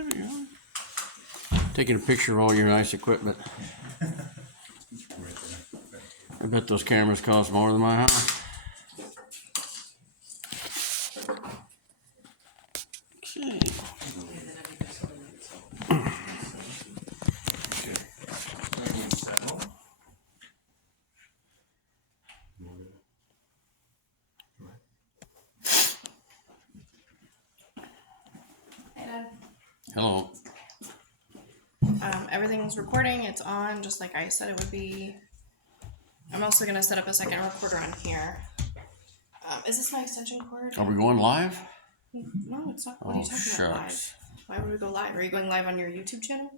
there we go. Taking a picture of all your nice equipment. I bet those cameras cost more than my house. Okay. Hey, Dad. Hello. Everything's recording. It's on, just like I said it would be. I'm also gonna set up a second recorder on here. Is this my extension cord? Are we going live? No, it's not. What are you talking about live? Why would we go live? Are you going live on your YouTube channel?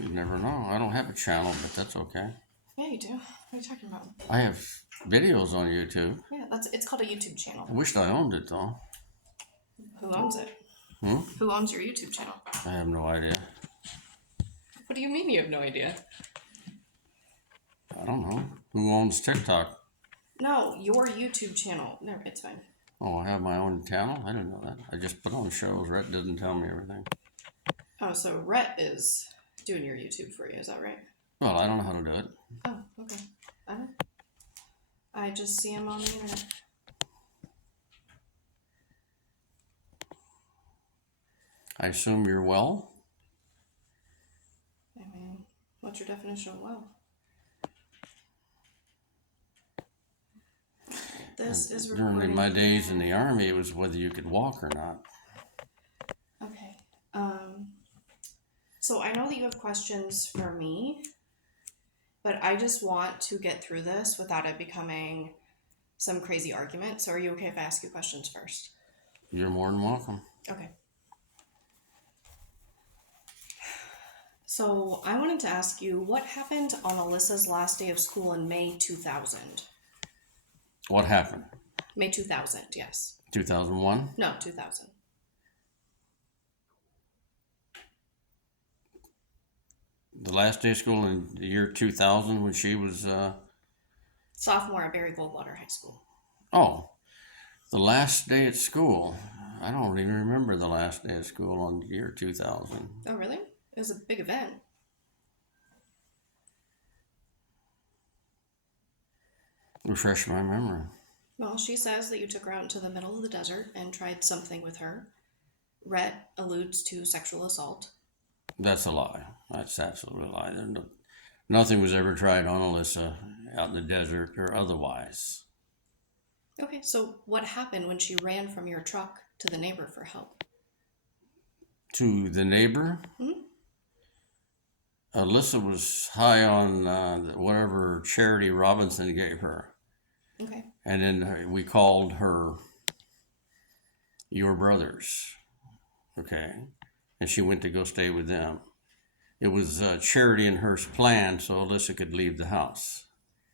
You never know. I don't have a channel, but that's okay. Yeah, you do. What are you talking about? I have videos on YouTube. Yeah, it's called a YouTube channel. I wished I owned it though. Who owns it? Who owns your YouTube channel? I have no idea. What do you mean you have no idea? I don't know. Who owns TikTok? No, your YouTube channel. No, it's fine. Oh, I have my own channel? I didn't know that. I just put on shows. Rhett doesn't tell me everything. Oh, so Rhett is doing your YouTube for you, is that right? Well, I don't know how to do it. Oh, okay. I just see him on the internet. I assume you're well? I mean, what's your definition of well? This is recording. During my days in the Army, it was whether you could walk or not. Okay. So I know that you have questions for me, but I just want to get through this without it becoming some crazy argument. So are you okay if I ask you questions first? You're more than welcome. Okay. So I wanted to ask you, what happened on Alyssa's last day of school in May 2000? What happened? May 2000, yes. 2001? No, 2000. The last day of school in the year 2000 when she was... Sophomore at Barry Goldwater High School. Oh, the last day at school. I don't even remember the last day of school on the year 2000. Oh, really? It was a big event. Refresh my memory. Well, she says that you took her out into the middle of the desert and tried something with her. Rhett alludes to sexual assault. That's a lie. That's absolutely a lie. Nothing was ever tried on Alyssa out in the desert or otherwise. Okay, so what happened when she ran from your truck to the neighbor for help? To the neighbor? Alyssa was high on whatever charity Robinson gave her. Okay. And then we called her your brothers. Okay. And she went to go stay with them. It was Charity and her plan so Alyssa could leave the house.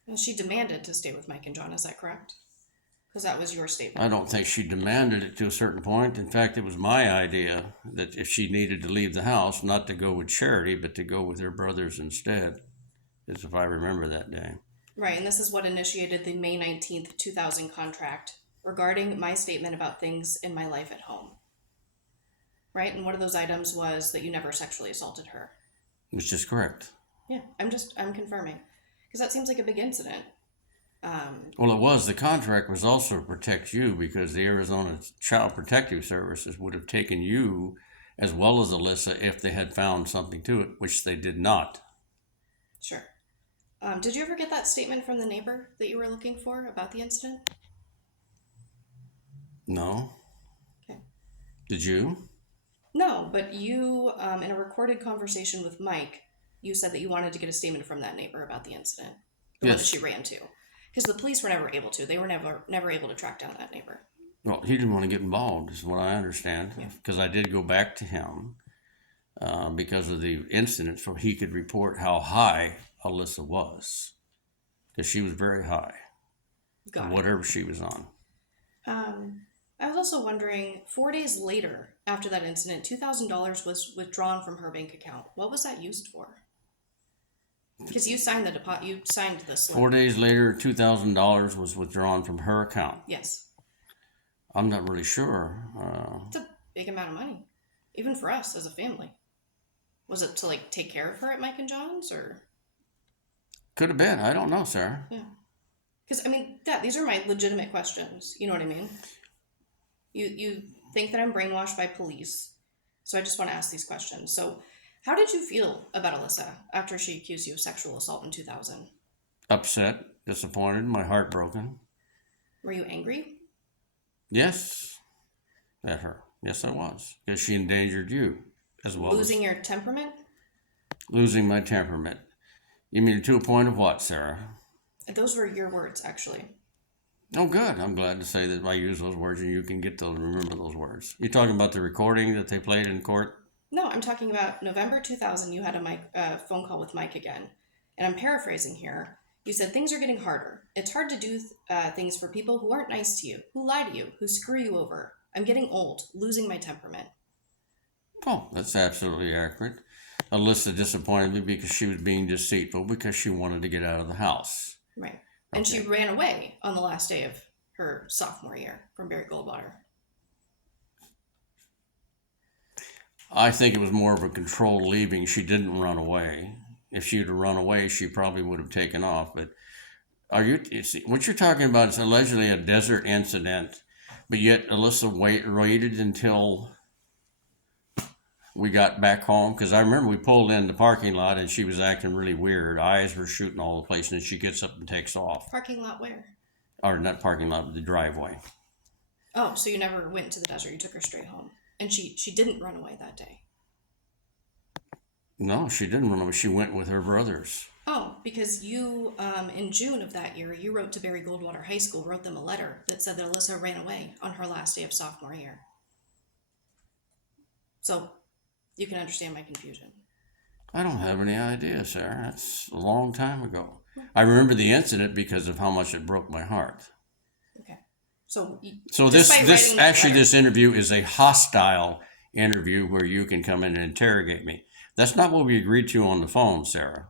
And she demanded to stay with Mike and John, is that correct? Because that was your statement. I don't think she demanded it to a certain point. In fact, it was my idea that if she needed to leave the house, not to go with Charity, but to go with her brothers instead, as if I remember that day. Right, and this is what initiated the May 19th, 2000 contract regarding my statement about things in my life at home. Right, and one of those items was that you never sexually assaulted her. Which is correct. Yeah, I'm confirming. Because that seems like a big incident. Well, it was. The contract was also to protect you because the Arizona Child Protective Services would have taken you as well as Alyssa if they had found something to it, which they did not. Sure. Did you ever get that statement from the neighbor that you were looking for about the incident? No. Okay. Did you? No, but you, in a recorded conversation with Mike, you said that you wanted to get a statement from that neighbor about the incident. The one that she ran to. Because the police were never able to. They were never able to track down that neighbor. Well, he didn't want to get involved, is what I understand. Because I did go back to him because of the incident so he could report how high Alyssa was. Because she was very high. Got it. Whatever she was on. I was also wondering, 4 days later, after that incident, $2,000 was withdrawn from her bank account. What was that used for? Because you signed the deposit. You signed the slip. 4 days later, $2,000 was withdrawn from her account. Yes. I'm not really sure. It's a big amount of money, even for us as a family. Was it to like take care of her at Mike and John's, or? Could have been. I don't know, Sarah. Yeah. Because I mean, Dad, these are my legitimate questions. You know what I mean? You think that I'm brainwashed by police, so I just want to ask these questions. So, how did you feel about Alyssa after she accused you of sexual assault in 2000? Upset, disappointed, my heart broken. Were you angry? Yes, at her. Yes, I was. Because she endangered you as well. Losing your temperament? Losing my temperament. You mean to a point of what, Sarah? Those were your words, actually. Oh, good. I'm glad to say that I use those words and you can get to remember those words. You talking about the recording that they played in court? No, I'm talking about November 2000. You had a phone call with Mike again. And I'm paraphrasing here. You said, things are getting harder. It's hard to do things for people who aren't nice to you, who lie to you, who screw you over. I'm getting old, losing my temperament. Oh, that's absolutely accurate. Alyssa disappointed me because she was being deceitful because she wanted to get out of the house. Right. And Okay. she ran away on the last day of her sophomore year from Barry Goldwater. I think it was more of a controlled leaving. She didn't run away. If she'd have run away, she probably would have taken off. But what you're talking about is allegedly a desert incident, but yet Alyssa waited until we got back home, because I remember we pulled in the parking lot and she was acting really weird. Eyes were shooting all the place, and then she gets up and takes off. Parking lot where? Or not parking lot, but the driveway. Oh, so you never went to the desert. You took her straight home. And she didn't run away that day. No, she didn't run away. She went with her brothers. Oh, because you, in June of that year, you wrote to Barry Goldwater High School, wrote them a letter that said that Alyssa ran away on her last day of sophomore year. So, you can understand my confusion. I don't have any idea, Sarah. That's a long time ago. I remember the incident because of how much it broke my heart. Okay. So this interview is a hostile interview where you can come in and interrogate me. That's not what we agreed to on the phone, Sarah.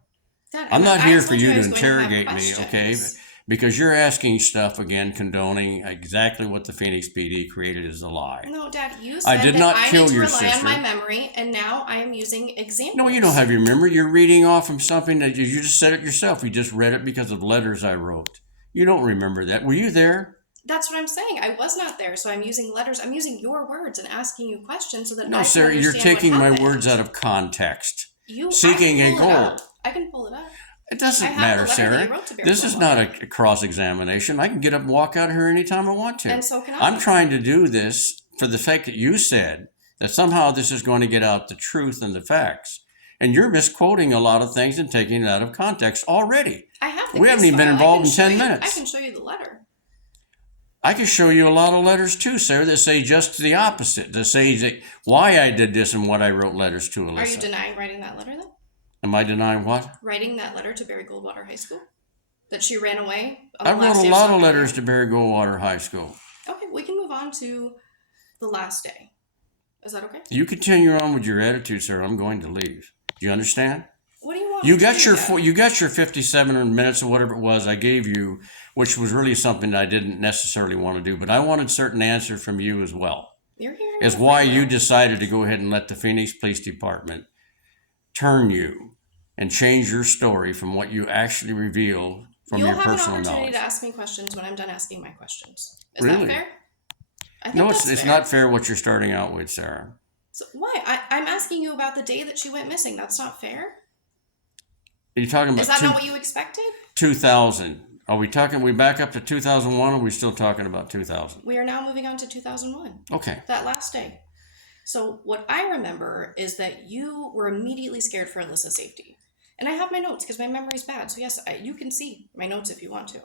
Dad, I'm not here told for you I to was going have interrogate me, okay? questions. Because you're asking stuff again, condoning exactly what the Phoenix PD created as a lie. No, Dad, you said did that not I kill need to your rely sister. on my memory, and now I am using examples. No, you don't have your memory. You're reading off from something that you just said it yourself. You just read it because of letters I wrote. You don't remember that. Were you there? That's what I'm saying. I was not there, so I'm using letters. I'm using your words and asking you questions so that I No, can Sarah, you're understand what taking my happened. words out of context. You seeking I a can pull it goal. up. I can pull it up. It I doesn't have matter, the letter that Sarah. you wrote to Barry This is Goldwater. not a cross-examination. I can get up and walk out of here anytime I want to. And so can I. I'm trying to do this for the fact that you said that somehow this is going to get out the truth and the facts. And you're misquoting a lot of things and taking it out of context already. I have the We haven't case even been file. involved I can in 10 show you- minutes. I can show you the letter. I can show you a lot of letters too, Sarah, that say just the opposite, that say that why I did this and what I wrote letters to Alyssa. Are you denying writing that letter then? Am I denying what? Writing that letter to Barry Goldwater High School? That she ran away? On I the last wrote day a lot of sophomore letters year? to Barry Goldwater High School. Okay, we can move on to the last day. Is that okay? You continue on with your attitude, sir. I'm going to leave. Do you understand? What do you want? You me to got do, your Dad? you got your 57 minutes or whatever it was I gave you, which was really something that I didn't necessarily want to do, but I wanted certain answers from you as well. You're here. Is why you decided to go ahead and let the Phoenix Police Department turn you and change your story from what you actually revealed from You'll your have an personal opportunity knowledge. to ask me questions when I'm done asking my questions. Is Really? that fair? I think No, that's it's fair. not fair what you're starting out with, Sarah. So why? I'm asking you about the day that she went missing. That's not fair. Are you talking Is about that not what you expected? 2000? Are we talking? We back up to 2001, or are we still talking about 2000? We are now moving on to 2001. Okay. That last day. So what I remember is that you were immediately scared for Alyssa's safety. And I have my notes because my memory's bad. So yes, you can see my notes if you want to.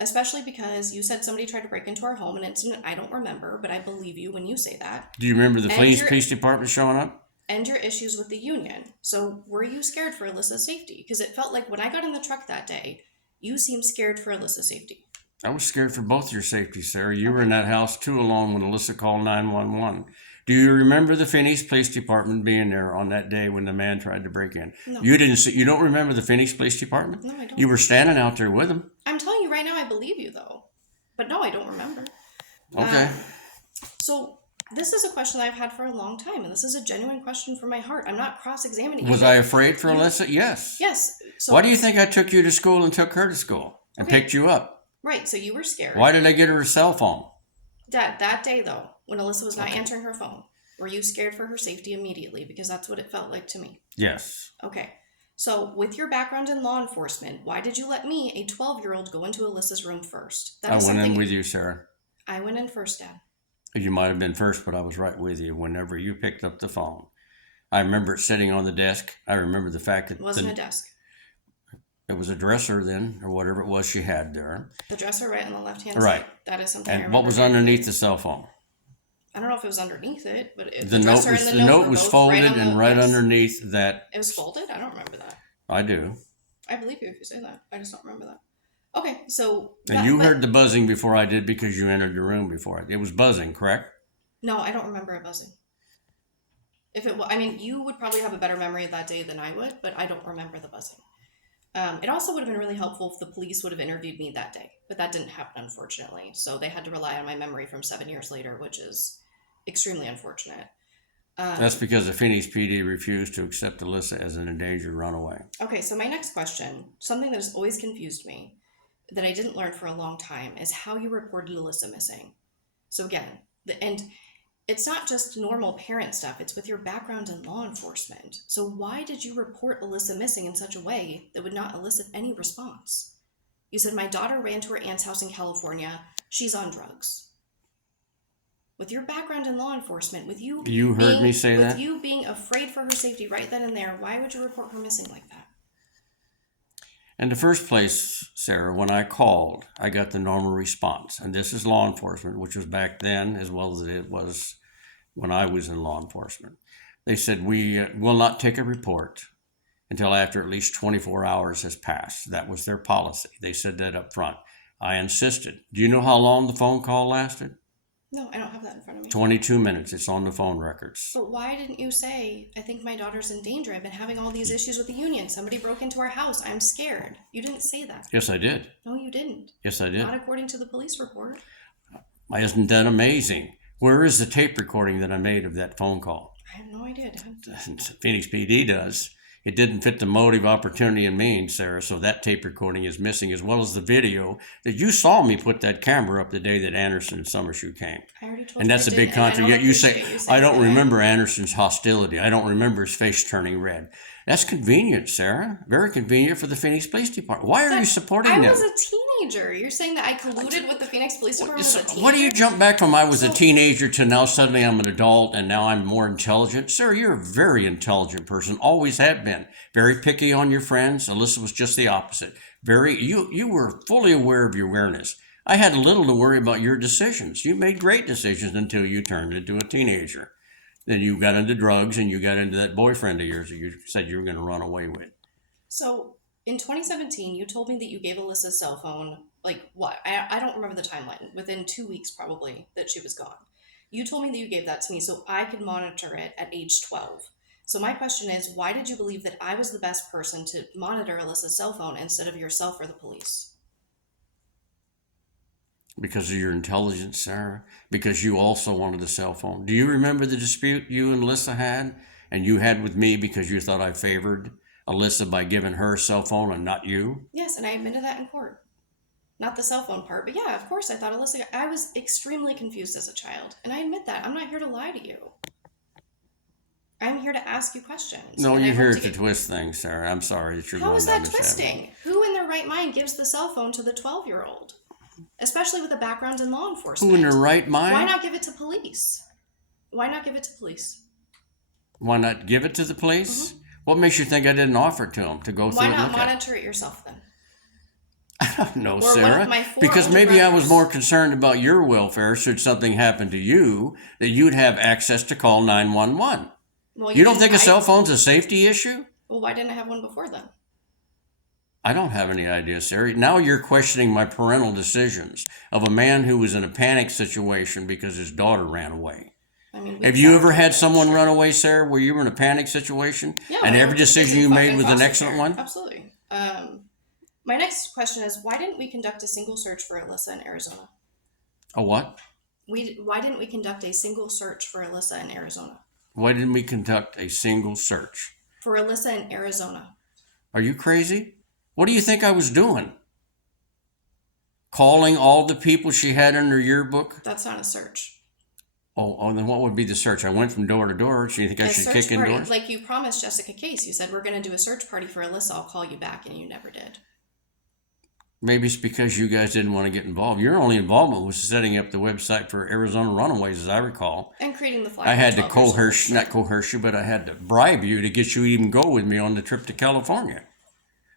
Especially because you said somebody tried to break into our home, an incident I don't remember, but I believe you when you say that. Do you remember the And police department showing up? And your issues with the union. So were you scared for Alyssa's safety? Because it felt like when I got in the truck that day, you seemed scared for Alyssa's safety. I was scared for both your safety, Sarah. You were in that house too alone when Alyssa called 911. Do you remember the Phoenix Police Department being there on that day when the man tried to break in? No. You didn't see, you don't remember the Phoenix Police Department? No, I don't. You were standing out there with them. I'm telling you right now, I believe you though. But no, I don't remember. Okay. So This is a question that I've had for a long time, and this is a genuine question from my heart. I'm not cross-examining you. Was I afraid for You- Alyssa? Yes. Yes. So Why do you think I took you to school and took her to school and Okay. picked you up? Right. So you were scared. Why did I get her a cell phone? Dad, that day though, when Alyssa was not answering her phone, were you scared for her safety immediately? Because that's what it felt like to me. Yes. Okay. So, with your background in law enforcement, why did you let me, a 12-year-old, go into Alyssa's room first? I went in with you, Sarah. I went in first, Dad. You might have been first, but I was right with you whenever you picked up the phone. I remember it sitting on the desk. I remember the fact that It wasn't a desk. it was a dresser then, or whatever it was she had there. The dresser right on the left-hand Right. side. That is something I And remember. what was underneath the cell phone? I don't know if it was underneath it, but The note was were both folded on and the- right yes. underneath that. It was folded? I don't remember that. I do. I believe you if you say that. I just don't remember that. Okay, so... And you heard the buzzing before I did because you entered the room before I did. It was buzzing, correct? No, I don't remember it buzzing. If it, I mean, you would probably have a better memory of that day than I would, but I don't remember the buzzing. It also would have been really helpful if the police would have interviewed me that day, but that didn't happen, unfortunately. So they had to rely on my memory from 7 years later, which is extremely unfortunate. That's because the Phoenix PD refused to accept Alyssa as an endangered runaway. Okay, so my next question, something that has always confused me, that I didn't learn for a long time, is how you reported Alyssa missing. So again, and it's not just normal parent stuff, it's with your background in law enforcement. So why did you report Alyssa missing in such a way that would not elicit any response? You said, my daughter ran to her aunt's house in California, she's on drugs. With your background in law enforcement, with you... You heard me say that? With you being afraid for her safety right then and there, why would you report her missing like that? In the first place, Sarah, when I called, I got the normal response. And this is law enforcement, which was back then as well as it was when I was in law enforcement. They said, we will not take a report until after at least 24 hours has passed. That was their policy. They said that up front. I insisted. Do you know how long the phone call lasted? No, I don't have that in front of me. 22 minutes. It's on the phone records. But why didn't you say, I think my daughter's in danger. I've been having all these issues with the union. Somebody broke into our house. I'm scared. You didn't say that. Yes, I did. No, you didn't. Yes, I did. Not according to the police report. Isn't that amazing? Where is the tape recording that I made of that phone call? I have no idea, Dad. Phoenix PD does. It didn't fit the motive, opportunity, and means, Sarah, so that tape recording is missing, as well as the video that you saw me put that camera up the day that Anderson and Summershoe came. I already told And you that's I a big didn't, and I contrast. don't Yet you say, appreciate you saying I don't that. remember Anderson's hostility. I don't remember his face turning red. That's convenient, Sarah. Very convenient for the Phoenix Police Department. Why are you supporting I them? was a teenager. You're saying that I colluded with the Phoenix Police Department as a teenager? What do you jump back from I was a teenager to now suddenly I'm an adult and now I'm more intelligent? Sir, you're a very intelligent person, always have been. Very picky on your friends. Alyssa was just the opposite. You were fully aware of your awareness. I had little to worry about your decisions. You made great decisions until you turned into a teenager. Then you got into drugs and you got into that boyfriend of yours that you said you were going to run away with. So, in 2017, you told me that you gave Alyssa's cell phone, like what? I don't remember the timeline. Within 2 weeks, probably, that she was gone. You told me that you gave that to me so I could monitor it at age 12. So my question is, why did you believe that I was the best person to monitor Alyssa's cell phone instead of yourself or the police? Because of your intelligence, Sarah. Because you also wanted a cell phone. Do you remember the dispute you and Alyssa had? And you had with me because you thought I favored Alyssa by giving her a cell phone and not you? Yes, and I admitted that in court. Not the cell phone part, but yeah, of course I thought Alyssa... I was extremely confused as a child, and I admit that. I'm not here to lie to you. I'm here to ask you questions. No, and I you're hope here to to get... twist things, Sarah. I'm sorry that you're How going is down that this avenue. twisting? Who in their right mind gives the cell phone to the 12-year-old? Especially with a background in law enforcement. Who in their right mind? Why not give it to police? Why not give it to police? Why not give it to the police? Mm-hmm. What makes you think I didn't offer it to them to go through Why and not look at? monitor it yourself then? I don't know, Or one of Sarah. my 4 Because older maybe I was brothers. more concerned about your welfare should something happen to you, that you'd have access to call 911. Well, You don't didn't- think a cell phone's a safety issue? Well, why didn't I have one before then? I don't have any idea, Sarah. Now you're questioning my parental decisions of a man who was in a panic situation because his daughter ran away. I mean, Have you ever had someone run away, Sarah, where you were in a panic situation? Yeah, and when I every worked at decision Disney you made in was an foster excellent care. one? Absolutely. My next question is, why didn't we conduct a single search for Alyssa in Arizona? A what? Why didn't we conduct a single search for Alyssa in Arizona? Why didn't we conduct a single search? For Alyssa in Arizona. Are you crazy? What do you think I was doing? Calling all the people she had in her yearbook? That's not a search. Oh, then what would be the search? I went from door to door. So you think I should kick in doors? Like you promised Jessica Case. You said, we're going to do a search party for Alyssa. I'll call you back, and you never did. Maybe it's because you guys didn't want to get involved. Your only involvement was setting up the website for Arizona Runaways, as I recall. And creating the flyer. I had to not coerce you, but I had to bribe you to get you to even go with me on the trip to California.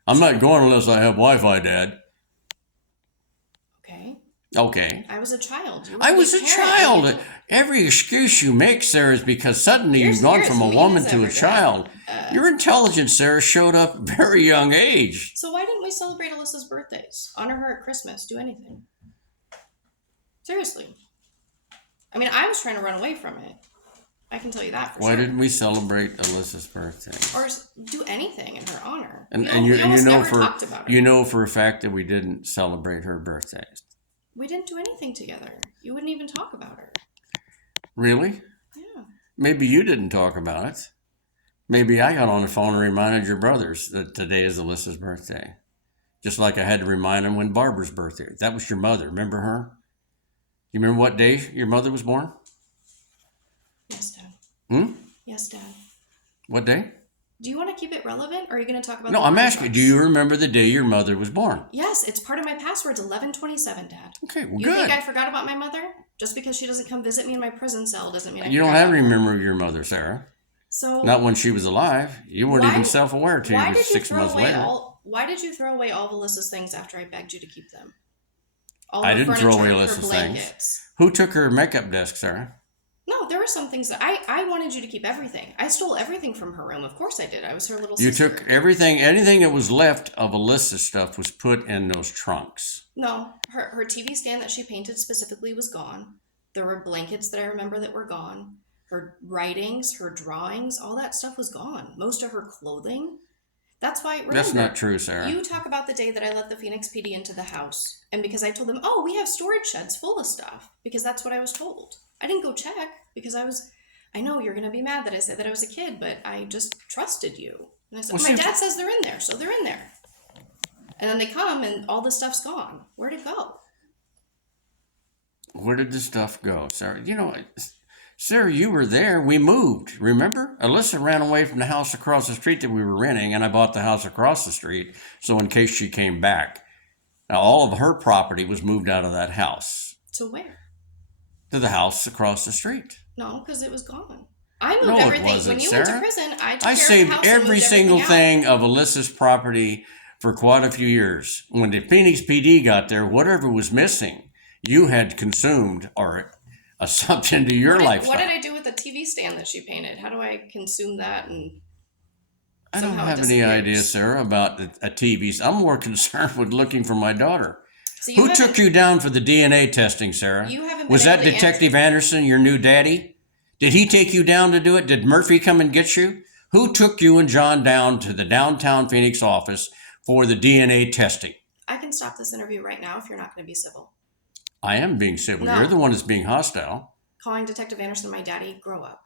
I'm not going unless I have Wi-Fi, Dad. Okay. I was a child. I was a child. Every excuse you make, Sarah, is because suddenly you've gone from a woman to a child. Your intelligence, Sarah, showed up at a very young age. So why didn't we celebrate Alyssa's birthdays? Honor her at Christmas. Do anything. Seriously. I mean, I was trying to run away from it. I can tell you that for sure. Why didn't we celebrate Alyssa's birthday? Or do anything in her honor. And you know for a fact that we didn't celebrate her birthdays. We didn't do anything together. You wouldn't even talk about her. Really? Yeah. Maybe you didn't talk about it. Maybe I got on the phone and reminded your brothers that today is Alyssa's birthday. Just like I had to remind them when Barbara's birthday. That was your mother. Remember her? You remember what day your mother was born? Yes, Dad. Yes, Dad. What day? Do you want to keep it relevant, or are you going to talk about? No, I'm asking. Do you remember the day your mother was born? Yes, it's part of my password's 1127, Dad. Okay, well, you good. think I forgot about my mother? Just because she doesn't come visit me in my prison cell doesn't mean you don't have to remember your mother, Sarah. So not when she was alive. You weren't even self-aware till you were 6 months later. Why did you throw away all of Alyssa's things after I begged you to keep them? I didn't throw away Alyssa's things. Who took her makeup desk, Sarah? No, there were some things that I wanted you to keep everything. I stole everything from her room. Of course I did. I was her little sister. You took everything, anything that was left of Alyssa's stuff was put in those trunks. No, her TV stand that she painted specifically was gone. There were blankets that I remember that were gone. Her writings, her drawings, all that stuff was gone. Most of her clothing. That's why, remember, that's not true, Sarah. You talk about the day that I let the Phoenix PD into the house. And because I told them, oh, we have storage sheds full of stuff. Because that's what I was told. I didn't go check because I know you're going to be mad that I said that I was a kid, but I just trusted you. And I said, my dad says they're in there, so they're in there. And then they come and all the stuff's gone. Where'd it go? Where did the stuff go, Sarah? You know, Sarah, you were there. We moved. Remember? Alyssa ran away from the house across the street that we were renting, and I bought the house across the street, so in case she came back. Now, all of her property was moved out of that house. To where? To the house across the street. No, because it was gone. I moved everything. When you went to prison, I saved every single thing of Alyssa's property for quite a few years. When the Phoenix PD got there, whatever was missing, you had consumed or something to your lifestyle. What did I do with the TV stand that she painted? How do I consume that? And I don't have any idea, Sarah, about a TV. I'm more concerned with looking for my daughter. So who took you down for the DNA testing, Sarah? Was that Detective Anderson, your new daddy? Did he take you down to do it? Did Murphy come and get you? Who took you and John down to the downtown Phoenix office for the DNA testing? I can stop this interview right now if you're not going to be civil. I am being civil. No. You're the one that's being hostile. Calling Detective Anderson my daddy, grow up.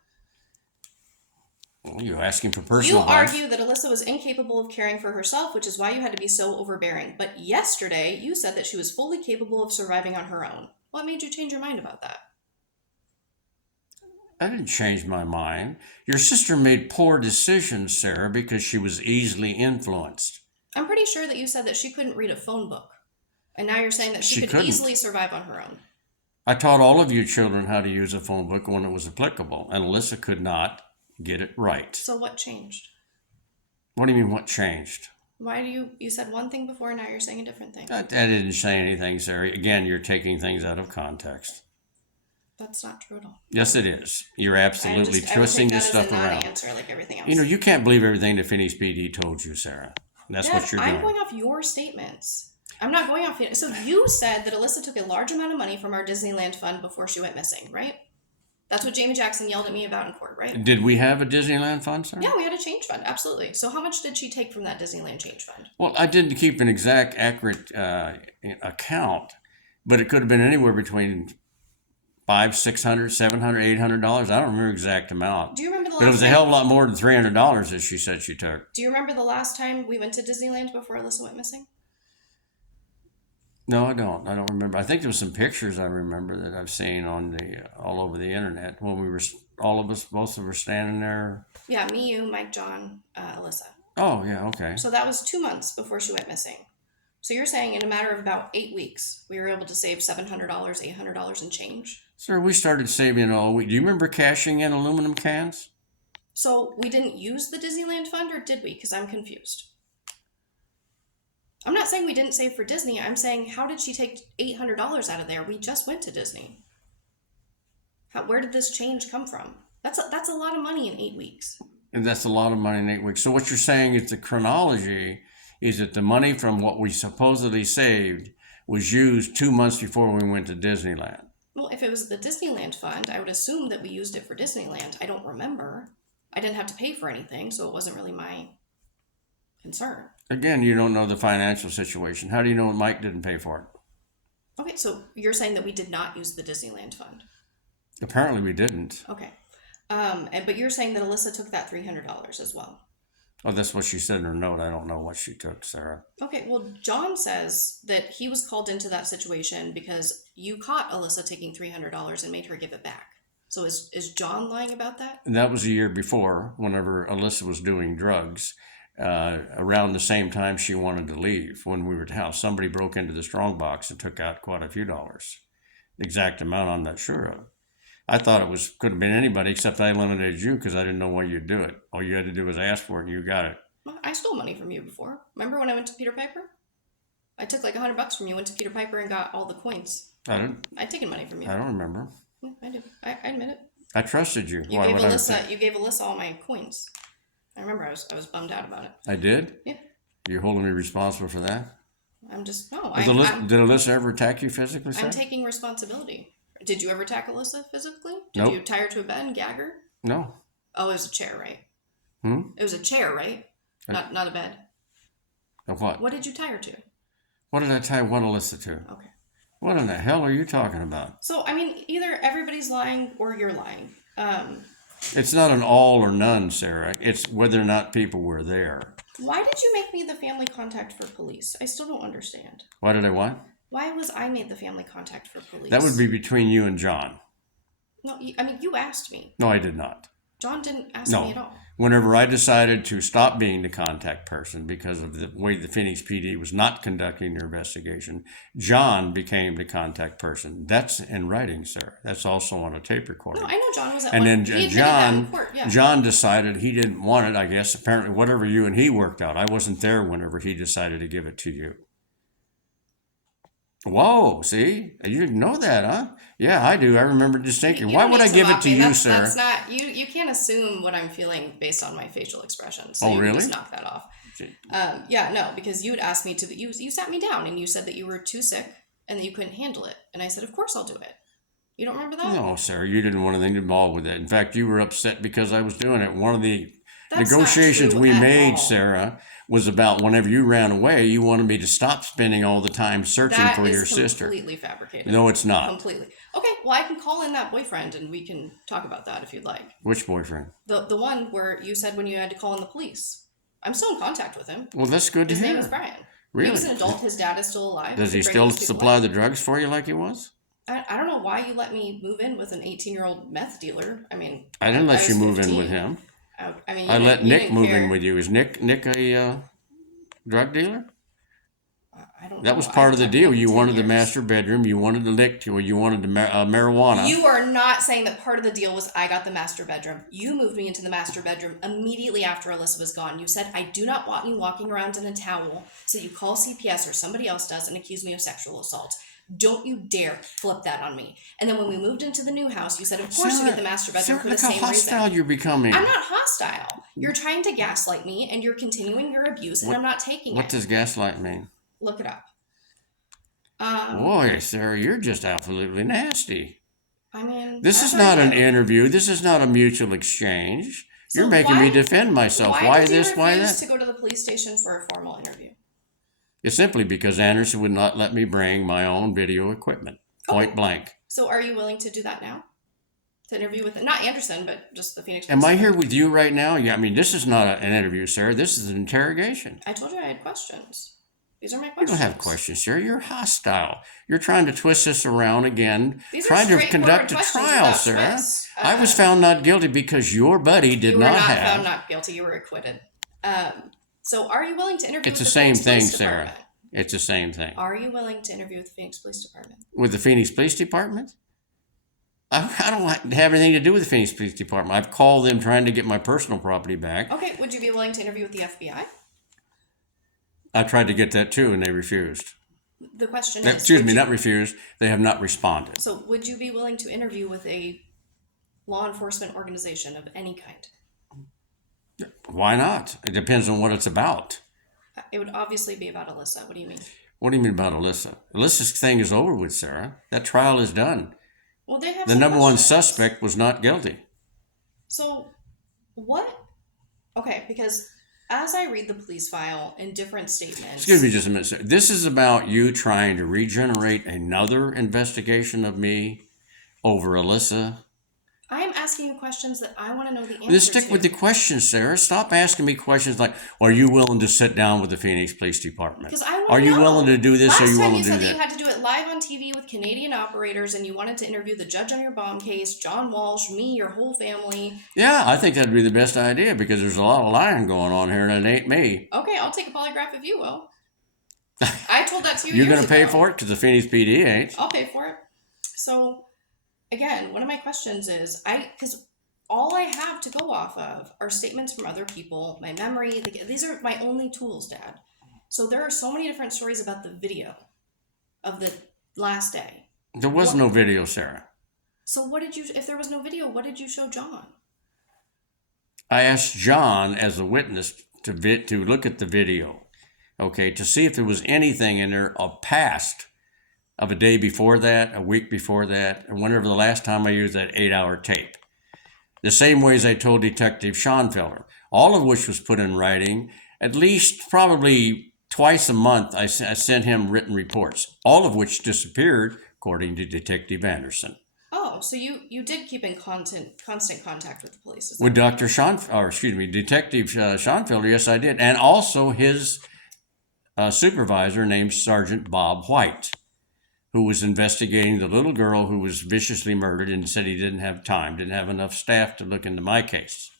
Well, you're asking for personal advice. You argue that Alyssa was incapable of caring for herself, which is why you had to be so overbearing. But yesterday, you said that she was fully capable of surviving on her own. What made you change your mind about that? I didn't change my mind. Your sister made poor decisions, Sarah, because she was easily influenced. I'm pretty sure that you said that she couldn't read a phone book. And now you're saying that she could easily survive on her own. I taught all of you children how to use a phone book when it was applicable, and Alyssa could not get it right. So what changed? What do you mean, what changed? Why do you said one thing before, now you're saying a different thing? I didn't say anything, Sarah. Again, you're taking things out of context. That's not true at all. Yes, it is. You're absolutely twisting this stuff around. Answer like everything else. You know, you can't believe everything the Phoenix PD told you, Sarah. That's what you're doing. I'm going off your statements. I'm not going off. So you said that Alyssa took a large amount of money from our Disneyland fund before she went missing, right? That's what Jamie Jackson yelled at me about in court, right? Did we have a Disneyland fund, sir? Yeah, we had a change fund, absolutely. So how much did she take from that Disneyland change fund? Well, I didn't keep an exact, accurate account, but it could have been anywhere between $500, $600, $700, $800. I don't remember the exact amount. Do you remember the But it last was a time? hell of a lot more than $300 that she said she took. Do you remember the last time we went to Disneyland before Alyssa went missing? No, I don't. I don't remember. I think there was some pictures I remember that I've seen on the all over the internet when we were all of us, both of us standing there. Yeah, me, you, Mike, John, Alyssa. Oh yeah, okay. So that was 2 months before she went missing. So you're saying in a matter of about 8 weeks, we were able to save $700, $800 and change? Sir, we started saving all week. Do you remember cashing in aluminum cans? So we didn't use the Disneyland fund, or did we? Because I'm confused. I'm not saying we didn't save for Disney. I'm saying, how did she take $800 out of there? We just went to Disney. Where did this change come from? That's a lot of money in 8 weeks. And that's a lot of money in 8 weeks. So what you're saying is the chronology is that the money from what we supposedly saved was used 2 months before we went to Disneyland. Well, if it was the Disneyland fund, I would assume that we used it for Disneyland. I don't remember. I didn't have to pay for anything, so it wasn't really my concern. Again, you don't know the financial situation. How do you know Mike didn't pay for it? Okay, so you're saying that we did not use the Disneyland fund. Apparently we didn't. Okay. But you're saying that Alyssa took that $300 as well. Oh, that's what she said in her note. I don't know what she took, Sarah. Okay, well, John says that he was called into that situation because you caught Alyssa taking $300 and made her give it back. So is John lying about that? And that was a year before, whenever Alyssa was doing drugs. Around the same time she wanted to leave, when we were at the house, somebody broke into the strong box and took out quite a few dollars. The exact amount I'm not sure of. I thought it could have been anybody, except I eliminated you because I didn't know why you'd do it. All you had to do was ask for it and you got it. Well, I stole money from you before. Remember when I went to Peter Piper? I took like $100 from you, went to Peter Piper and got all the coins. I'd taken money from you. I don't remember. Yeah, I do. I admit it. I trusted you. You gave Alyssa all my coins. I remember I was bummed out about it. I did? Yeah. You're holding me responsible for that? I'm just, no. Did Alyssa ever attack you physically, sir? I'm taking responsibility. Did you ever attack Alyssa physically? Did Nope. you tie her to a bed and gag her? No. Oh, it was a chair, right? It was a chair, right? Not a bed. A what? What did you tie her to? What did I tie what Alyssa to? Okay. What in the hell are you talking about? So, I mean, either everybody's lying or you're lying. It's not an all or none, Sarah. It's whether or not people were there. Why did you make me the family contact for police? I still don't understand. Why did I what? Why was I made the family contact for police? That would be between you and John. No, I mean, you asked me. No, I did not. John didn't ask No. me at all. Whenever I decided to stop being the contact person because of the way the Phoenix PD was not conducting their investigation, John became the contact person. That's in writing, sir. That's also on a tape recording. No, I know John was at And one. then He admitted that in John, court, yeah. John decided he didn't want it, I guess, apparently, whatever you and he worked out. I wasn't there whenever he decided to give it to you. Whoa, see? You didn't know that, huh? Yeah, I do. I remember distinctly. You Why don't would need I to give it laugh to me. you, That's sir? not you can't assume what I'm feeling based on my facial expressions. So Oh, you can really? just knock that off. Yeah, no, because you had asked me to. You sat me down and you said that you were too sick and that you couldn't handle it, and I said, of course I'll do it. You don't remember that? No, sir, you didn't want anything involved with it. In fact, you were upset because I was doing it. One of the That's not negotiations true we at made, all. Sarah, was about whenever you ran away, you wanted me to stop spending all the time searching That for is your sister. completely fabricated. No, it's not. Completely. Okay, well I can call in that boyfriend and we can talk about that if you'd like. Which boyfriend? The one where you said when you had to call in the police. I'm still in contact with him. Well, that's good to His hear. name is Brian. Really? He was an adult. His dad is still alive. Does he could bring still those people supply in. the drugs for you like he was? I don't know why you let me move in with an 18-year-old meth dealer. I mean, I didn't let was you move in 15. with him. I mean, I you let didn't- you Nick didn't move care. in with you. Is Nick a drug dealer? I don't That know. was part of the I've deal. known You 10 wanted the years. master bedroom. You wanted the lick. You wanted the marijuana. You are not saying that part of the deal was I got the master bedroom. You moved me into the master bedroom immediately after Alyssa was gone. You said, I do not want you walking around in a towel, so you call CPS or somebody else does and accuse me of sexual assault. Don't you dare flip that on me. And then when we moved into the new house, you said, of course you get the master bedroom for the look how same hostile reason. you're becoming. I'm not hostile. You're trying to gaslight me and you're continuing your abuse and I'm not taking What it. does gaslight mean? Look it up. Boy, Sarah, you're just absolutely nasty. I mean, This is not an interview. This is not a mutual exchange. So You're making why- me defend myself. Why Why did this? you Why refuse that? to go to the police station for a formal interview? It's simply because Anderson would not let me bring my own video equipment. Point blank. So are you willing to do that now? To interview with, not Anderson, but just the Phoenix Am Police I here Department? with you right now? Yeah, I mean, this is not an interview, Sarah. This is an interrogation. I told you I had questions. These are my You questions. don't have questions, Sarah. You're hostile. You're trying to twist this around again, These are trying to straightforward conduct a questions trial, without Sarah. twists. I was found not guilty because your buddy did You were not not have. found not guilty. You were acquitted. So are you willing to interview It's with the the same Phoenix thing, Police Sarah. Department? It's the same thing. Are you willing to interview with the Phoenix Police Department? With the Phoenix Police Department? I don't have anything to do with the Phoenix Police Department. I've called them trying to get my personal property back. Okay, would you be willing to interview with the FBI? I tried to get that too, and they refused. The question is, Excuse would me, you- not refused. They have not responded. So would you be willing to interview with a law enforcement organization of any kind? Why not? It depends on what it's about. It would obviously be about Alyssa. What do you mean? What do you mean about Alyssa? Alyssa's thing is over with, Sarah. That trial is done. Well, they have The some number one questions. suspect was not guilty. So, what? Okay, because as I read the police file in different statements, Excuse me just a minute, sir. This is about you trying to regenerate another investigation of me over Alyssa. I am asking you questions that I want to know the answer Then stick to. with the questions, Sarah. Stop asking me questions like, are you willing to sit down with the Phoenix Police Department? Because I want Are to you know. willing to do this? Last Or are you time willing you to do said that that? you had to do it live on TV with Canadian operators, and you wanted to interview the judge on your bomb case, John Walsh, me, your whole family. Yeah, I think that'd be the best idea because there's a lot of lying going on here and it ain't me. Okay, I'll take a polygraph if you will. I told that to you. You're years going to pay ago. for it because the Phoenix PD ain't. I'll pay for it. So, again, one of my questions is, because all I have to go off of are statements from other people, my memory. These are my only tools, Dad. So there are so many different stories about the video of the last day. There was no video, Sarah. So what did you? If there was no video, what did you show John? I asked John as a witness to look at the video, okay, to see if there was anything in there of past of a day before that, a week before that, and whenever the last time I used that 8-hour tape. The same ways I told Detective Schonfeller, all of which was put in writing. At least probably twice a month, I sent him written reports, all of which disappeared, according to Detective Anderson. Oh, so you did keep in constant contact with the police. Is that With right? Detective Schonfelder, yes, I did. And also his supervisor named Sergeant Bob White, who was investigating the little girl who was viciously murdered and said he didn't have time, didn't have enough staff to look into my case.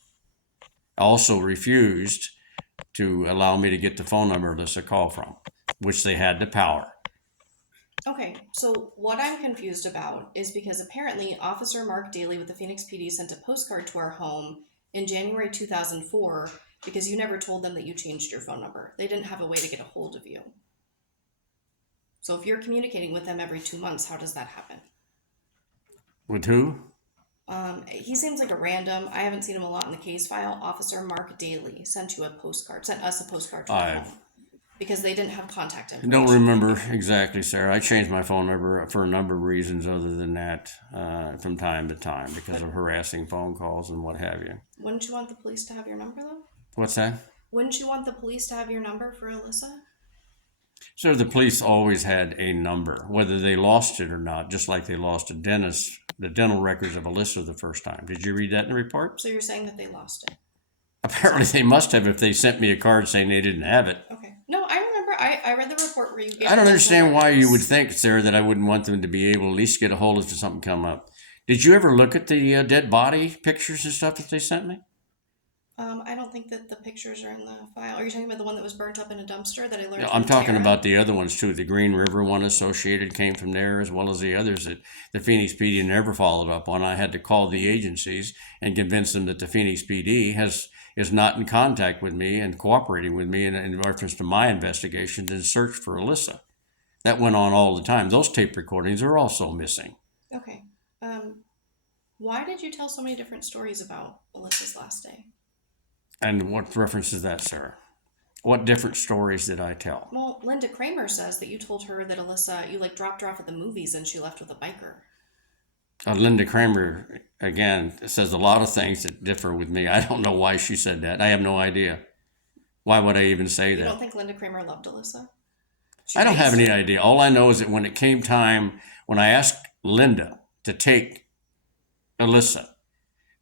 Also refused to allow me to get the phone number Alyssa called from, which they had the power. Okay, so what I'm confused about is because apparently Officer Mark Daly with the Phoenix PD sent a postcard to our home in January 2004 because you never told them that you changed your phone number. They didn't have a way to get a hold of you. So if you're communicating with them every 2 months, how does that happen? With who? He seems like a random. I haven't seen him a lot in the case file. Officer Mark Daly sent us a postcard to our home because they didn't have contact I information. don't remember exactly, Sarah. I changed my phone number for a number of reasons other than that from time to time because of harassing phone calls and what have you. Wouldn't you want the police to have your number though? What's that? Wouldn't you want the police to have your number for Alyssa? So the police always had a number, whether they lost it or not, just like they lost the dental records of Alyssa the first time. Did you read that in the report? So you're saying that they lost it? Apparently they must have if they sent me a card saying they didn't have it. Okay. No, I remember. I read the report where you gave. I don't the understand dental why you would records. think, Sarah, that I wouldn't want them to be able to at least get a hold of if something come up. Did you ever look at the dead body pictures and stuff that they sent me? I don't think that the pictures are in the file. Are you talking about the one that was burnt up in a dumpster that I learned? No, from I'm talking Tara? about the other ones too. The Green River one associated came from there, as well as the others that the Phoenix PD never followed up on. I had to call the agencies and convince them that the Phoenix PD is not in contact with me and cooperating with me in reference to my investigations and search for Alyssa. That went on all the time. Those tape recordings are also missing. Okay. Why did you tell so many different stories about Alyssa's last day? And what reference is that, Sarah? What different stories did I tell? Well, Linda Kramer says that you told her that Alyssa, you like dropped her off at the movies and she left with a biker. Linda Kramer, again, says a lot of things that differ with me. I don't know why she said that. I have no idea. Why would I even say You that? don't think Linda Kramer loved Alyssa? She I don't have raised any her. idea. All I know is that when it came time, when I asked Linda to take Alyssa